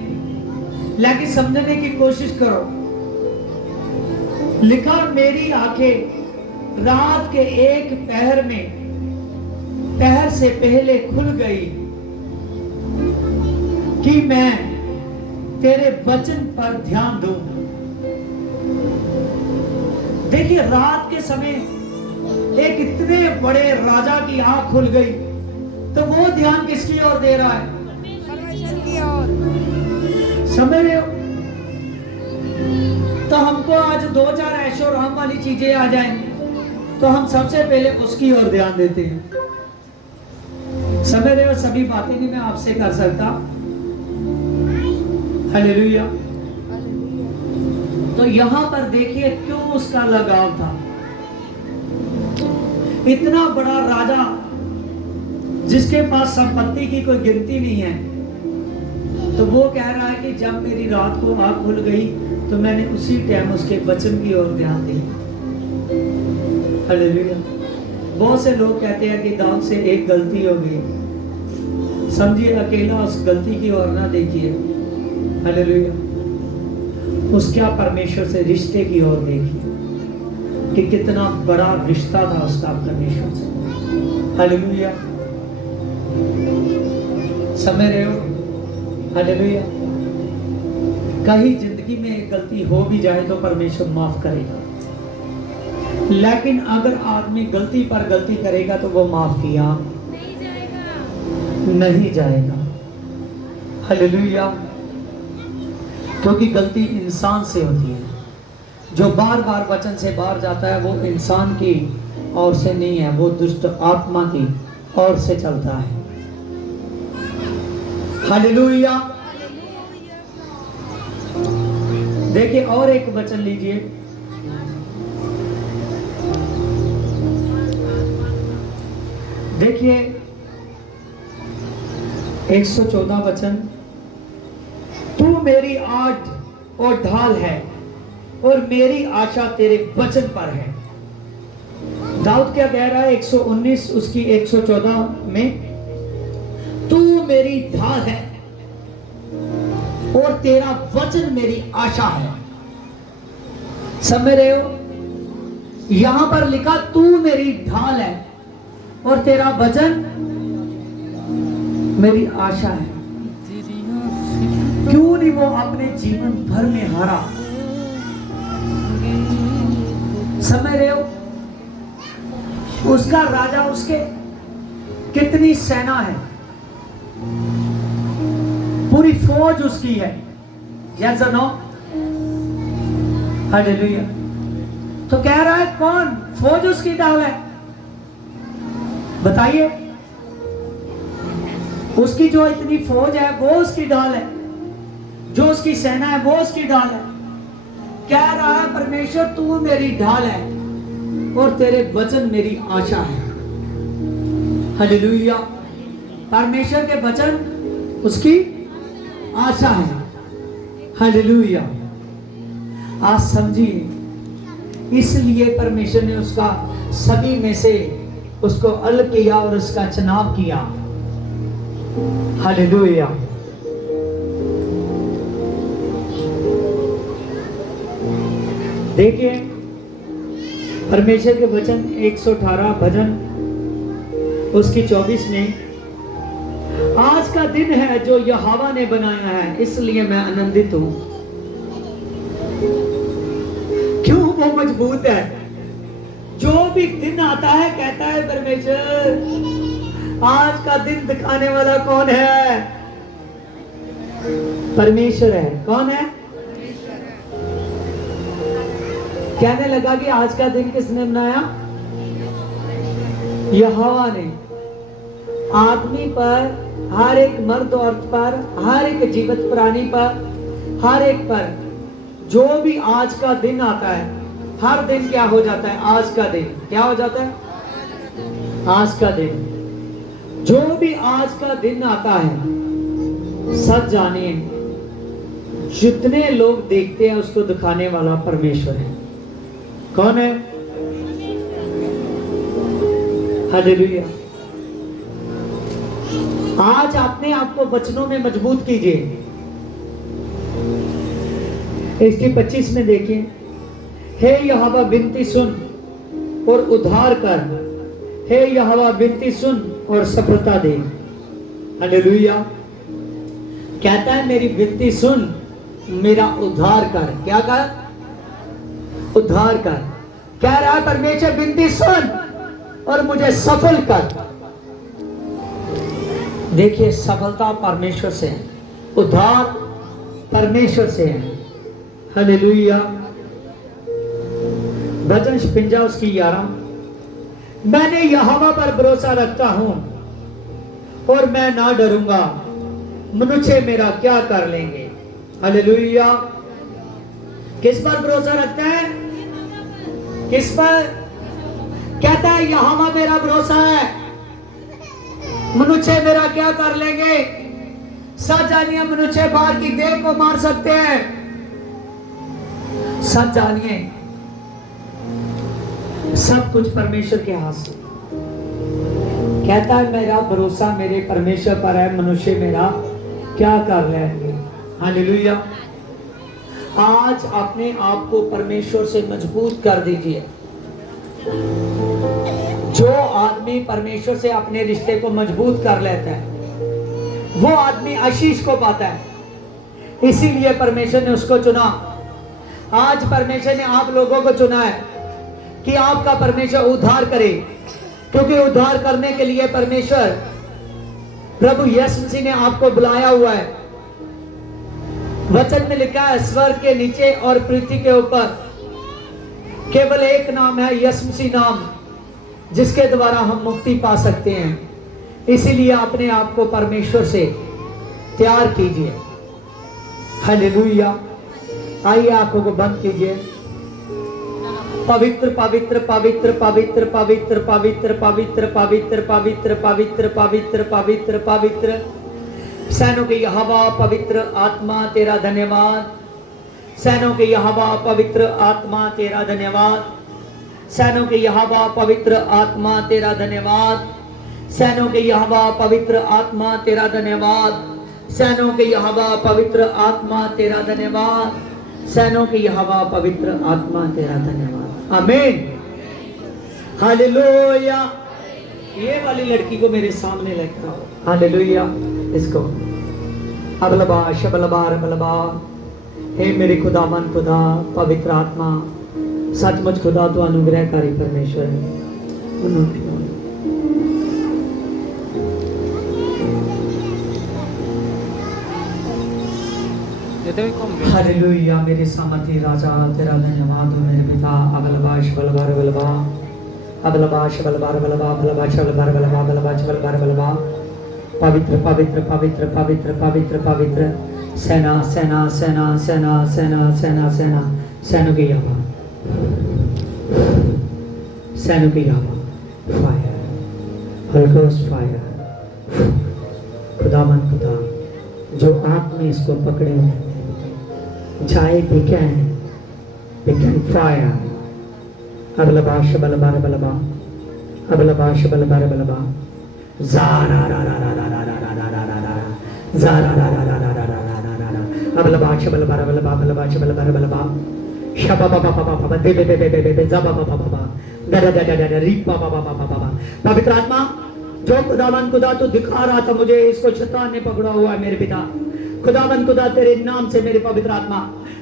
लेकिन समझने की कोशिश करो। लिखा, मेरी आंखें रात के एक पहर में, पहर से पहले खुल गई कि मैं तेरे वचन पर ध्यान दूं। देखिए, रात के समय एक इतने बड़े राजा की आंख खुल गई, तो वो ध्यान किसकी ओर दे रहा है? समझ रहे हो? तो हमको आज 2-4 ऐशो राम वाली चीजें आ जाएं तो हम सबसे पहले उसकी ओर ध्यान देते हैं। समझ रहे हो? सभी बातें नहीं मैं आपसे कर सकता। हालेलुया। तो यहां पर देखिए क्यों उसका लगाव था। इतना बड़ा राजा जिसके पास संपत्ति की कोई गिनती नहीं है, तो वो कह रहा है कि जब मेरी रात को आंख खुल गई तो मैंने उसी टाइम उसके वचन की ओर ध्यान दिया। हालेलुया। बहुत से लोग कहते हैं कि दाऊद से एक गलती हो गई, समझिए अकेला उस गलती की ओर ना देखिए। हालेलुया। उसका परमेश्वर से रिश्ते की ओर देखिए कि कितना बड़ा रिश्ता था उसका परमेश्वर से। हालेलुया। समझ रहे हो? हालेलुया। कहीं जिंदगी में एक गलती हो भी जाए तो परमेश्वर माफ करेगा, लेकिन अगर आदमी गलती पर गलती करेगा तो वो माफ किया नहीं जाएगा। हालेलुया। क्योंकि गलती इंसान से होती है। जो बार बार वचन से बाहर जाता है वो इंसान की ओर से नहीं है, वो दुष्ट आत्मा की ओर से चलता है। हालेलुया। देखिए और एक वचन लीजिए, देखिए 114 वचन, तू मेरी आड़ और ढाल है और मेरी आशा तेरे वचन पर है। दाऊद क्या कह रहा है 119 उसकी 114 में, तू मेरी ढाल है और तेरा वचन मेरी आशा है। समझ रहे हो? यहां पर लिखा तू मेरी ढाल है और तेरा वचन मेरी आशा है। क्यों नहीं वो अपने जीवन भर में हारा? समझ रहे हो? उसका राजा, उसके कितनी सेना है, पूरी फौज उसकी है। यस और नो? हालेलुया। तो कह रहा है कौन फौज उसकी ढाल है? बताइए। उसकी जो इतनी फौज है वो उसकी ढाल है, जो उसकी सेना है वो उसकी ढाल है। कह रहा है परमेश्वर तू मेरी ढाल है और तेरे वचन मेरी आशा है। हालेलुया। परमेश्वर के वचन उसकी आशा है। हालेलुया। आज समझिए, इसलिए परमेश्वर ने उसका सभी में से उसको अलग किया और उसका चुनाव किया। हालेलुया। देखिए परमेश्वर के वचन 118 भजन उसकी 24 में, आज का दिन है जो यहोवा ने बनाया है, इसलिए मैं आनंदित हूं। क्यों? वो मजबूत है। जो भी दिन आता है कहता है परमेश्वर आज का दिन दिखाने वाला कौन है? परमेश्वर है। कौन है? कहने लगा कि आज का दिन किसने बनाया? यहोवा ने। आदमी पर, हर एक मर्द औरत पर, हर एक जीवित प्राणी पर, हर एक पर जो भी आज का दिन आता है, हर दिन क्या हो जाता है? आज का दिन क्या हो जाता है? आज का दिन। जो भी आज का दिन आता है, सच जानिए जितने लोग देखते हैं उसको दिखाने वाला परमेश्वर है। कौन है? हालेलुया। आज अपने आप को वचनों में मजबूत कीजिए। इसकी 25 में देखिए, हे यहोवा विनती सुन और उद्धार कर, हे यहोवा विनती सुन और सफलता दे। हालेलुया। कहता है मेरी विनती सुन, मेरा उद्धार कर। क्या कर? उद्धार कर। कह रहा है परमेश्वर विनती सुन और मुझे सफल कर। देखिए सफलता परमेश्वर से है। उद्धार परमेश्वर से है। हालेलुया। भजन 56 उसकी 11, मैंने यहोवा पर भरोसा रखता हूं और मैं ना डरूंगा, मनुष्य मेरा क्या कर लेंगे। हालेलुया। किस पर भरोसा रखता है? किस पर? कहता है यहोवा मेरा भरोसा है, मनुष्य मेरा क्या कर लेंगे। सच जानिए, मनुष्य बाहर की देह को मार सकते हैं। सच जानिए, सब कुछ परमेश्वर के हाथ से। कहता है मेरा भरोसा मेरे परमेश्वर पर है, मनुष्य मेरा क्या कर लेंगे। हालेलुया। आज अपने आप को परमेश्वर से मजबूत कर दीजिए। जो आदमी परमेश्वर से अपने रिश्ते को मजबूत कर लेता है, वो आदमी आशीष को पाता है। इसीलिए परमेश्वर ने उसको चुना। आज परमेश्वर ने आप लोगों को चुना है कि आपका परमेश्वर उद्धार करे, क्योंकि उद्धार करने के लिए परमेश्वर प्रभु यीशु मसीह ने आपको बुलाया हुआ है। वचन में लिखा है, स्वर्ग के नीचे और पृथ्वी के ऊपर केवल एक नाम है, यीशु मसीह नाम, जिसके द्वारा हम मुक्ति पा सकते हैं। इसीलिए अपने आप को परमेश्वर से तैयार कीजिए। हालेलुया। आइए आंखों को बंद कीजिए। पवित्र पवित्र पवित्र पवित्र पवित्र पवित्र पवित्र पवित्र पवित्र पवित्र पवित्र पवित्र पवित्र सैनों के यहोवा पवित्र आत्मा तेरा धन्यवाद। सैनों के यहोवा पवित्र आत्मा तेरा धन्यवाद। सैनों के यहोवा पवित्र आत्मा तेरा धन्यवाद। सैनों के यहोवा पवित्र आत्मा तेरा धन्यवाद। सैनों के यहोवा पवित्र आत्मा तेरा धन्यवाद। सैनों के यहोवा पवित्र आत्मा तेरा धन्यवाद। आमीन। हालेलुया। ये वाली लड़की को मेरे सामने लेकर आओ। हालेलुया। इसको अबलबा शबलबा रबलबा। हे मेरे खुदावन खुदा पवित्र आत्मा, सचमुच खुदा तो अनुग्रहकारी परमेश्वर है। हालेलुया। मेरे सामर्थी राजा तेरा धन्यवाद हो मेरे पिता। अबलबा शबलबा रबलबा। अबलबा शबलबा रबलबा। अबलबा शबलबा रबलबा। अबलबा शबलबा रबलबा। पवित्र पवित्र पवित्र पवित्र पवित्र पवित्र सेना सेना सेना सेना सेना सेना सेना सैनों की यहोवा, सैनों की यहोवा फायर, होली गोस्ट फायर। खुदावन खुदा जो आंख में इसको पकड़े हुए जाए बिकन फायर। अबलबा शबलबा रबलबा। अबलबा शबलबा रबलबा। ज़ारा रा रा रा रा रा रा रा रा रा रा ज़ारा रा रा रा रा रा रा रा रा रा अबलबा शबलबा रबलबा। अबलबा शबलबा रबलबा। शबा बा बा बा बा दे बे बे बे बे बे ज़बा बा बा बा दा दा दा दा री बा बा बा बा बा। पवित्र आत्मा, जो खुदावन खुदा तो दिखा रहा था मुझे, इसको शैतान ने पकड़ा हुआ है मेरे पिता। खुदावन खुदा तेरे नाम से मेरे पवित्र आत्मा,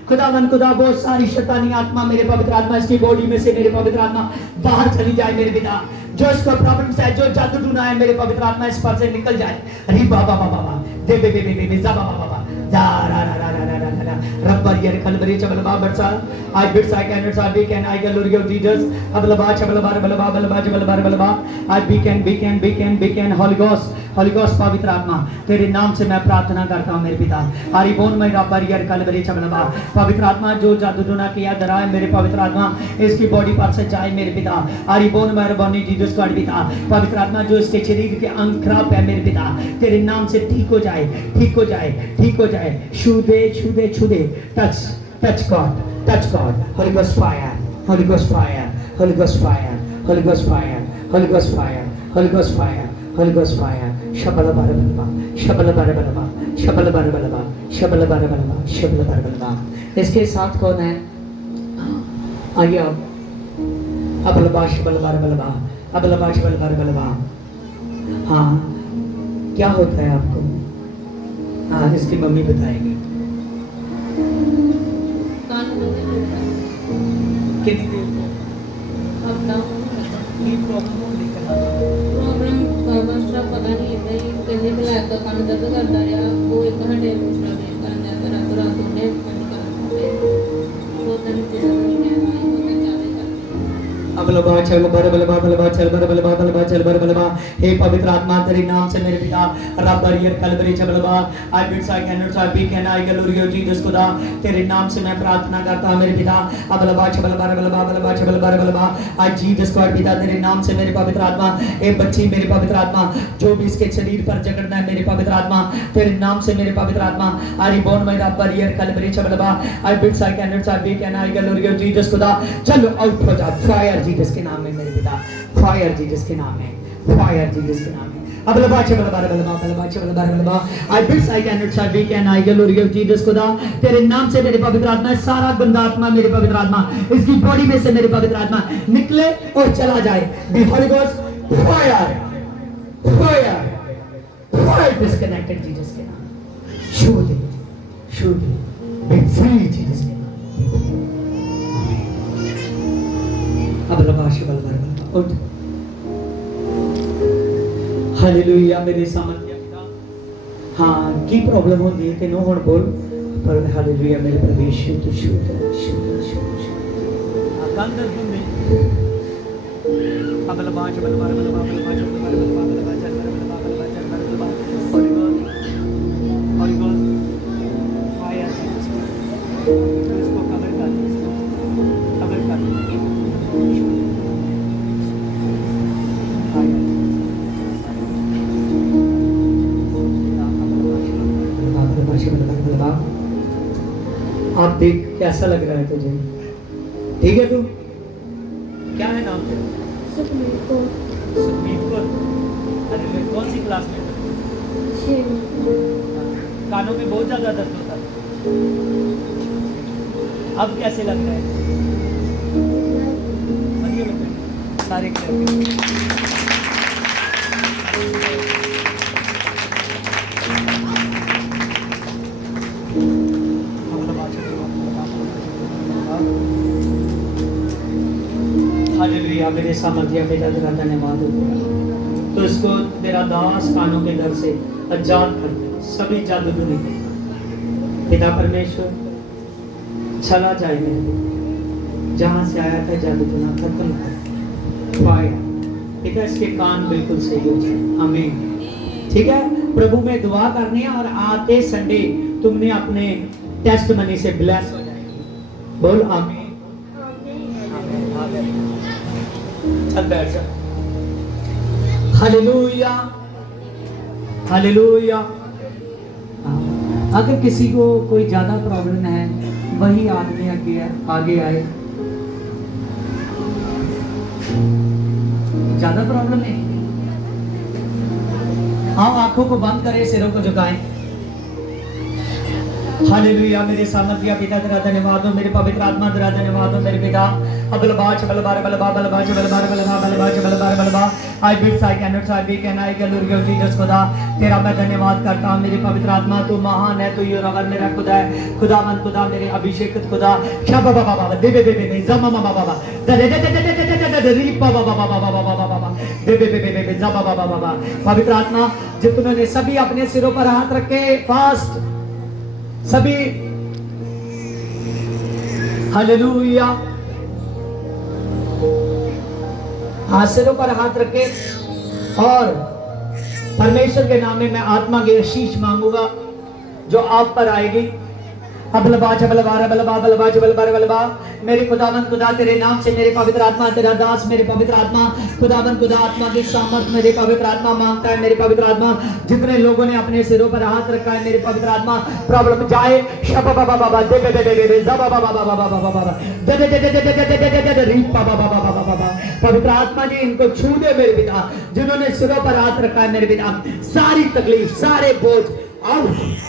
खुदावन खुदा बहुत सारी शैतानी आत्मा मेरे पवित्र आत्मा इसकी बॉडी में से मेरे पवित्र आत्मा बाहर चली जाए मेरे पिता। जो इसको प्रॉब्लम्स है, जो जादू टूना है मेरे पवित्र आत्मा इस पर से निकल जाए। री बाबा बाबा बाबा दे बे बे बे बे जा बाबा बाबा जा रा रा रा रा रा रा रा रब्बर यार खलबरी चबल बाबर सा I bits I can not be can I glory of Jesus अबलबा चबलबा रबलबा अबलबा चबलबा रबलबा I be can holy ghost पवित्र आत्मा तेरे नाम से मैं प्रार्थना करता हूं मेरे पिता। आरी बोन में रब्बर यार खलबरी चबलबा पवित्र आत्मा जो जादू टूना किया डरा है मेरे पवित्र आत्मा इसकी बॉडी पर से जाए मेरे पिता। आरी बोन मेहरबानी जीसस गॉड पिता। पवित्र आत्मा जो इसके शरीर के अंग खराब है मेरे पिता, तेरे नाम से ठीक हो जाए, ठीक हो जाए, ठीक हो जाए। छू दे छू दे छू दे। Touch God, touch God. Holy ghost fire, holy ghost fire, holy ghost fire, holy ghost fire, holy ghost fire, holy ghost fire, holy ghost fire. शबल बार बलबा, शबल बार बलबा, शबल बार बलबा, शबल बार बलबा, शबल बार बलबा। इसके साथ कौन है? आइए आप। अबलबा शबल बार बलबा, अबलबा शबल बार बलबा। हाँ, क्या होता है आपको? हाँ, इसकी मम्मी बताएगी। कितनी देर को? प्रॉब्लम बस पता नहीं है, कहीं भी लाया तो कान दर्द करता है, वो एक घंटे हे पवित्र आत्मा तेरे नाम से मेरे पिता रबरियर कलबरी चबलबा I bits I can not I be can I गलोरियो जीसस खुदा तेरे नाम से मैं प्रार्थना करता हूं मेरे पिता अबलबा चबलबा बलबा बलबा चबलबा बलबा आई जीसस गॉड पिता तेरे नाम से मेरे पवित्र आत्मा ए बच्ची मेरे पवित्र आत्मा जो भी इसके शरीर पर जकड़ना है मेरे पवित्र आत्मा तेरे नाम से मेरे पवित्र आत्मा आई बोर्न माय रबरियर कलबरी चबलबा I bits I can not I be can I गलोरियो जीसस खुदा चलो आउट हो जा फायर जीसस के नाम में मेरे पिता फायर जीसस के नाम में फायर जीसस के नाम में अबलबा चबलबा बलबा चबलबा बलबा I bits I can not I be can I गलोरियो जीसस खुदा तेरे नाम से मेरे पवित्र आत्मा सारा गंदा आत्मा मेरे पवित्र आत्मा इसकी बॉडी में से मेरे पवित्र आत्मा निकले और चला जाए be Holy ghost fire fire fire disconnected Jesus के नाम show they be free Jesus के नाम अबलबा चबलबा बलबा उठ हालेलुया मेरे सामर्थ्य पिता हाँ की प्रॉब्लम होती है तेनों हुण बोल पर हालेलुया मेरे प्रवेश तू शुद्ध कंदर गुंदे अबल बाज बल बार बल बार बाज बल बार बल बार बाज चल बल बार बल बाज चल बल बार हॉली गॉड फायर इसको कवर कर आप देख कैसा लग रहा है तुझे ठीक है तू क्या है नाम तेरा सुखमीत कौर अरे कौन सी क्लास में कानों में बहुत ज्यादा दर्द होता है अब कैसे लग रहा है बढ़िया लग रहा है सारे क्लियर हालेलुया मेरे सामर्थ्य पिता तेरा धन्यवाद हो तो इसको तेरा दास कानों के घर से आजाद कर दे सभी जादू टूने पिता परमेश्वर चला जाए मेरे जहां से आया था जादू टूना खत्म कर पाया पिता इसके कान बिल्कुल सही हो जाए आमीन ठीक है प्रभु में दुआ करनी है और आते संडे तुमने अपने टेस्ट मनी से ब्लेस हो जाएगी बोल आमीन चल बैठ जा हालेलुया हालेलुया अगर किसी को कोई ज्यादा प्रॉब्लम है वही आदमी आगे आए ज्यादा प्रॉब्लम है हाँ आंखों को बंद करें सिरों को झुकाएं हालेलुया मेरे सामर्थ्य पिता तेरा धन्यवाद हो मेरे पवित्र आत्मा तेरा धन्यवाद हो मेरे पिता अबलबाच बलबार बलबा बलबाच बलबार बलबा बलबाच बलबार बलबा I bits I can not I be can I गलोरियो जीसस खुदा तेरा मैं धन्यवाद करता हूं मेरी पवित्र आत्मा तू महान है तू योरवर मेरा खुदा है खुदावंद खुदा मेरे अभिषेकित खुदा शब बाबा बाबा दे दे दे जमा बाबा बाबा दे दे दे दे दे री बाबा बाबा बाबा बाबा बाबा दे दे दे जमा बाबा बाबा पवित्र आत्मा जितने सभी अपने सिरों पर हाथ रखे फास्ट सभी हालेलुया हासिलों पर हाथ रखे और परमेश्वर के नाम में मैं आत्मा की आशीष मांगूंगा जो आप पर आएगी अबलबाज बलबार बलबा बलबाज बलबार बलबा मेरे खुदावंद खुदा तेरे नाम से मेरे पवित्र आत्मा तेरा दास मेरे पवित्र आत्मा खुदावंद खुदा आत्मा की सामर्थ मेरे पवित्र आत्मा मांगता है मेरे पवित्र आत्मा जितने लोगों ने अपने सिरों पर हाथ रखा है मेरे पवित्र आत्मा प्रॉब्लम जाए शब बाबा बाबा दे दे दे दे जबा बाबा बाबा बाबा बाबा दे दे दे दे दे दे दे दे री बाबा बाबा बाबा बाबा पवित्र आत्मा जी इनको छू दे मेरे पिता जिन्होंने सिरों पर हाथ रखा है मेरे पिता सारी तकलीफ सारे बोझ आउट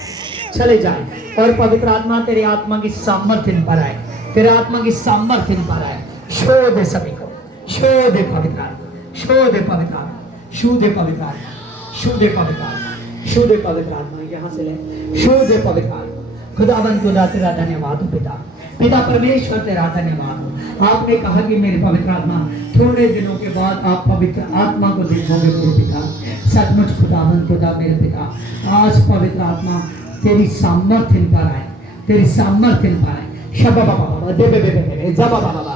चले जाए और पवित्र आत्मा तेरी आत्मा की सामर्थ्य इन पर आए तेरे आत्मा की सामर्थ्य इन पर आए शो दे सभी को शो दे पवित्र आत्मा शो दे पवित्र आत्मा शो दे पवित्र आत्मा शो दे पवित्र आत्मा शो दे पवित्र आत्मा यहाँ से ले शो दे पवित्र आत्मा खुदावंद खुदा तेरा धन्यवाद हो पिता पिता परमेश्वर तेरा धन्यवाद हो आपने कहा कि मेरे पवित्र आत्मा थोड़े दिनों के बाद आप पवित्र आत्मा को देखोगे मेरे पिता सचमुच खुदावंद खुदा मेरे पिता आज पवित्र आत्मा तेरी सामर्थ्य इन पर आए तेरी सामर्थ्य इन पर आए शबा बाबा बाबा दे दे दे दे जबा बाबा बाबा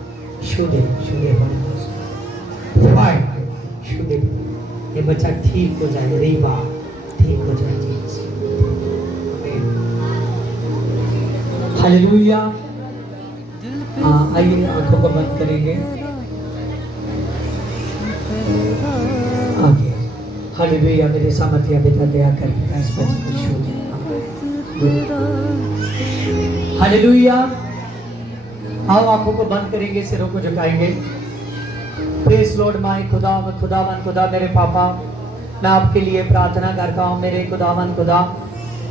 छू दे फाइट, छू दे। ये बच्चा ठीक हो जाए, रीवा ठीक हो जाए जी। हालेलुया। हाँ, आइए आंखों को बंद करेंगे। आगे हालेलुया। मेरे सामर्थ्य पिता दया करके इस बच्चे को छू दे। हालेलुया। आओ आंखों को बंद करेंगे, सिरों को झुकाएंगे। Praise Lord. माय खुदा मेरे पापा, मैं आपके लिए प्रार्थना करता हूँ। मेरे खुदावन खुदा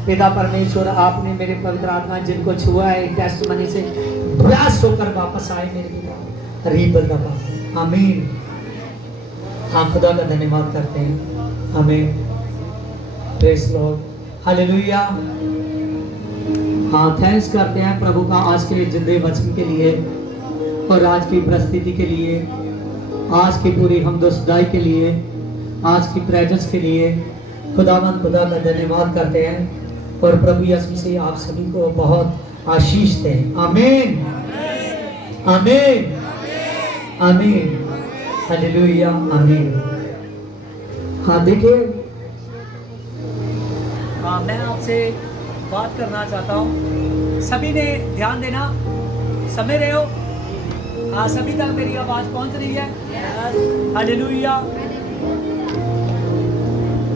पिता परमेश्वर, आपने मेरे पवित्र आत्मा जिनको छुआ है टेस्ट मनी से ब्लास्ट होकर वापस आए मेरे पिता। रीबल दबा। आमीन। हाँ, खुदा का धन्यवाद करते हैं। आमीन। Praise Lord. हालेलुया। हाँ, थैंक्स करते हैं प्रभु का आज के जिंदे वचन के लिए और आज की परिस्थिति के लिए, आज की पूरी हमदोसदाई के लिए, आज की प्रेजेंस के लिए खुदावन खुदा का धन्यवाद करते हैं। और प्रभु यीशु से आप सभी को बहुत आशीष दें। आमीन आमीन आमीन। हालेलुया। आमीन। हाँ, देखिए, हाँ, मैं आपसे बात करना चाहता हूँ। सभी ने ध्यान देना, समझ रहे हो? हाँ, सभी तक मेरी आवाज पहुंच रही है? हालेलुया।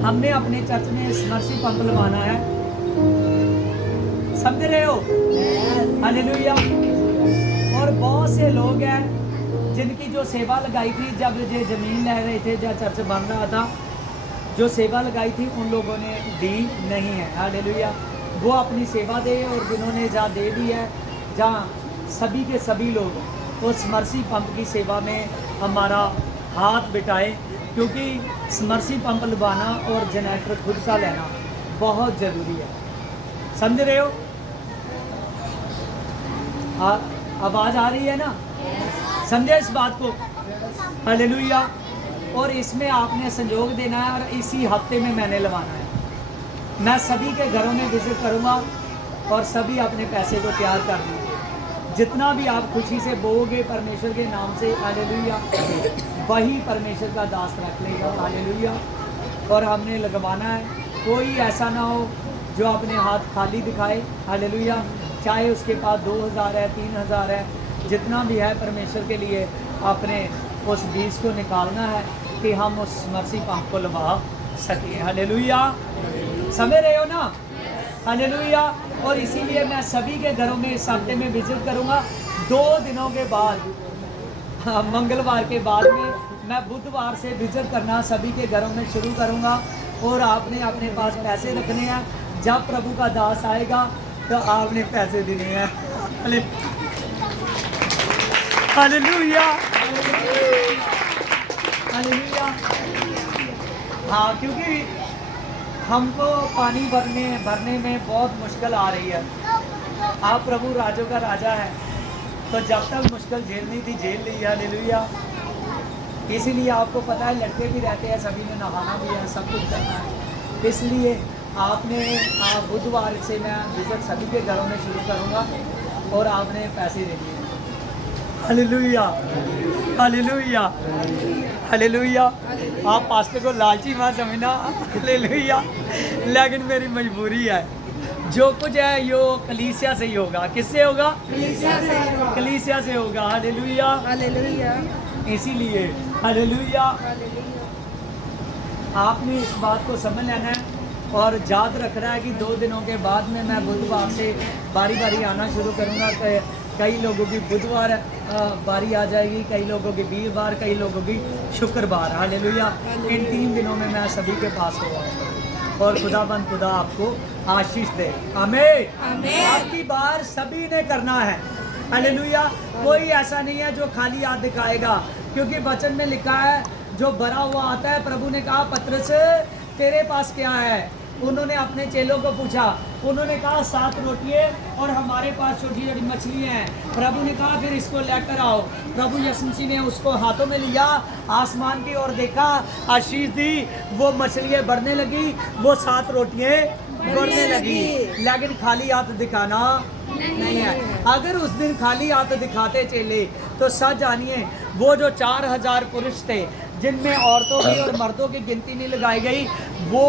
हमने अपने चर्च में स्मर्शी पंप लगवाना है, समझ रहे हो? हालेलुया। और बहुत से लोग हैं जिनकी जो सेवा लगाई थी, जब ये जमीन ले रहे थे, जब चर्च बन रहा था, जो सेवा लगाई थी उन लोगों ने दी नहीं है। हालेलुया। वो अपनी सेवा दे, और जिन्होंने जहाँ दे दी है, जहाँ सभी के सभी लोग उस स्मर्शी पंप की सेवा में हमारा हाथ बिठाए, क्योंकि स्मर्शी पंप लगवाना और जनरेटर खुद सा लेना बहुत ज़रूरी है। समझ रहे हो? आवाज़ आ रही है ना? समझे इस बात को? हालेलुया। और इसमें आपने संयोग देना है, और इसी हफ्ते में मैंने लगवाना है। मैं सभी के घरों में विजिट करूंगा और सभी अपने पैसे को तैयार कर लेंगे। जितना भी आप खुशी से बोओगे परमेश्वर के नाम से, हालेलुया, वही परमेश्वर का दास रख लेगा। हालेलुया। और हमने लगवाना है, कोई ऐसा ना हो जो अपने हाथ खाली दिखाए। हालेलुया। चाहे उसके पास 2000 है, 3000 है, जितना भी है, परमेश्वर के लिए अपने उस बीज को निकालना है कि हम उस स्मर्शी पंप को लगा सकें। हालेलुया। समझ रहे हो ना? हालेलुया। और इसीलिए मैं सभी के घरों में इस हफ्ते में विजिट करूंगा। 2 दिनों के बाद, मंगलवार के बाद में, मैं बुधवार से विजिट करना सभी के घरों में शुरू करूंगा। और आपने अपने पास पैसे रखने हैं। जब प्रभु का दास आएगा तो आपने पैसे देने हैं। Hallelujah hallelujah. हाँ, क्योंकि हमको पानी भरने में बहुत मुश्किल आ रही है। आप प्रभु राजों का राजा है, तो जब तक मुश्किल झेलनी थी झेल ली। हालेलुया। इसीलिए आपको पता है, लड़के भी रहते हैं, सभी ने नहाना भी है, सब कुछ करना है। इसलिए आपने बुधवार से मैं विजिट सभी के घरों में शुरू करूँगा और आपने पैसे देने हैं। Hallelujah hallelujah hallelujah. आप पास्टर को लालची मत समझना। हालेलुया। लेकिन मेरी मजबूरी है, जो कुछ है यो कलीसिया से ही होगा। किससे होगा? कलीसिया से होगा। Hallelujah hallelujah. इसीलिए हालेलुया, आपने इस बात को समझ लेना है और याद रखना है कि 2 दिनों के बाद में मैं बुधवार से बारी बारी आना शुरू करूँगा। कई लोगों की बुधवार बारी आ जाएगी, कई लोगों की वीरवार, कई लोगों की शुक्रवार। हालेलुया। इन 3 दिनों में मैं सभी के पास होगा और खुदा आपको आशीष दे। आमीन। आपकी बार सभी ने करना है। हालेलुया। कोई ऐसा नहीं है जो खाली हाथ दिखाएगा, क्योंकि वचन में लिखा है, जो भरा हुआ आता है, प्रभु ने कहा पतरस तेरे पास क्या है? उन्होंने अपने चेलों को पूछा, उन्होंने कहा 7 रोटियां और हमारे पास छोटी छोटी मछलियाँ हैं। प्रभु ने कहा फिर इसको लेकर आओ। प्रभु यीशु मसीह ने उसको हाथों में लिया, आसमान की ओर देखा, आशीष दी, वो मछलियाँ बढ़ने लगी, वो 7 रोटियाँ बढ़ने लगी। लेकिन खाली हाथ दिखाना नहीं है। अगर उस दिन खाली हाथ दिखाते चले तो सच जानिए वो जो 4000 पुरुष थे जिनमें औरतों की और मर्दों की गिनती नहीं लगाई गई, वो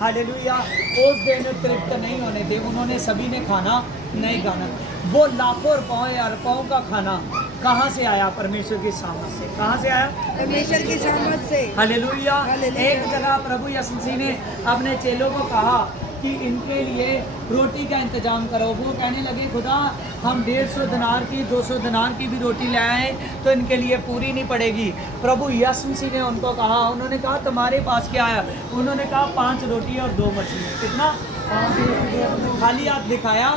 हालेलुया उस दिन तृप्त नहीं होने थे। उन्होंने सभी ने खाना नहीं खाना। वो लाखों रुपयों या अरबों का खाना कहाँ से आया? परमेश्वर की सामत से। कहाँ से आया? परमेश्वर की सामत से। हालेलुया। हालेलुया। एक जगह प्रभु यीशु मसीह ने अपने चेलों को कहा कि इनके लिए रोटी का इंतजाम करो। वो कहने लगे खुदा हम 150 दिनार की 200 दिनार की भी रोटी ले आए तो इनके लिए पूरी नहीं पड़ेगी। प्रभु यीशु मसीह ने उनको कहा, उन्होंने कहा तुम्हारे पास क्या है? उन्होंने कहा 5 रोटी और 2 मछली। कितना? 5 रोटी। खाली हाथ दिखाया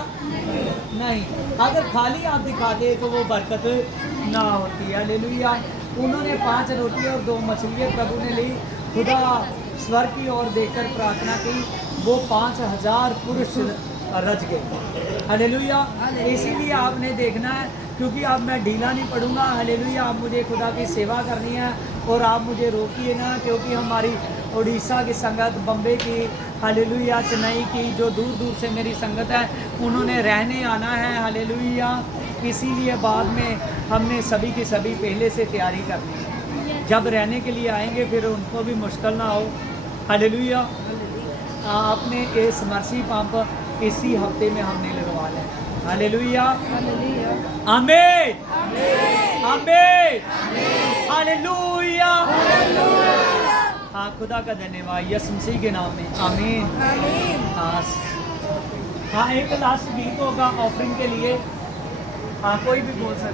नहीं। अगर खाली हाथ दिखाते तो वो बरकत ना होती। हालेलुया। उन्होंने 5 रोटी और 2 मछलियाँ प्रभु ने ली। खुदा स्वर की ओर देखकर प्रार्थना की, वो 5000 पुरुष रज गए। हालेलुया। इसीलिए आपने देखना है, क्योंकि अब मैं ढीला नहीं पड़ूंगा। हालेलुया। आप मुझे खुदा की सेवा करनी है और आप मुझे रोकिए ना, क्योंकि हमारी उड़ीसा की संगत, बम्बे की, हालेलुया, चेन्नई की, जो दूर दूर से मेरी संगत है, उन्होंने रहने आना है। हालेलुया। इसीलिए बाद में हमने सभी की सभी पहले से तैयारी करनी है। जब रहने के लिए आएंगे फिर उनको भी मुश्किल ना हो। हालेलुया। आपने इस मर्सी पंप इसी हफ्ते में हमने लगवा लें। हालेलुया। आमीन आमीन हालेलुया। हाँ, खुदा का धन्यवाद यीशु मसीह के नाम में। आमीन। हाँ, एक लास्ट गीत होगा ऑफरिंग के लिए। हाँ, कोई भी बोल सकता।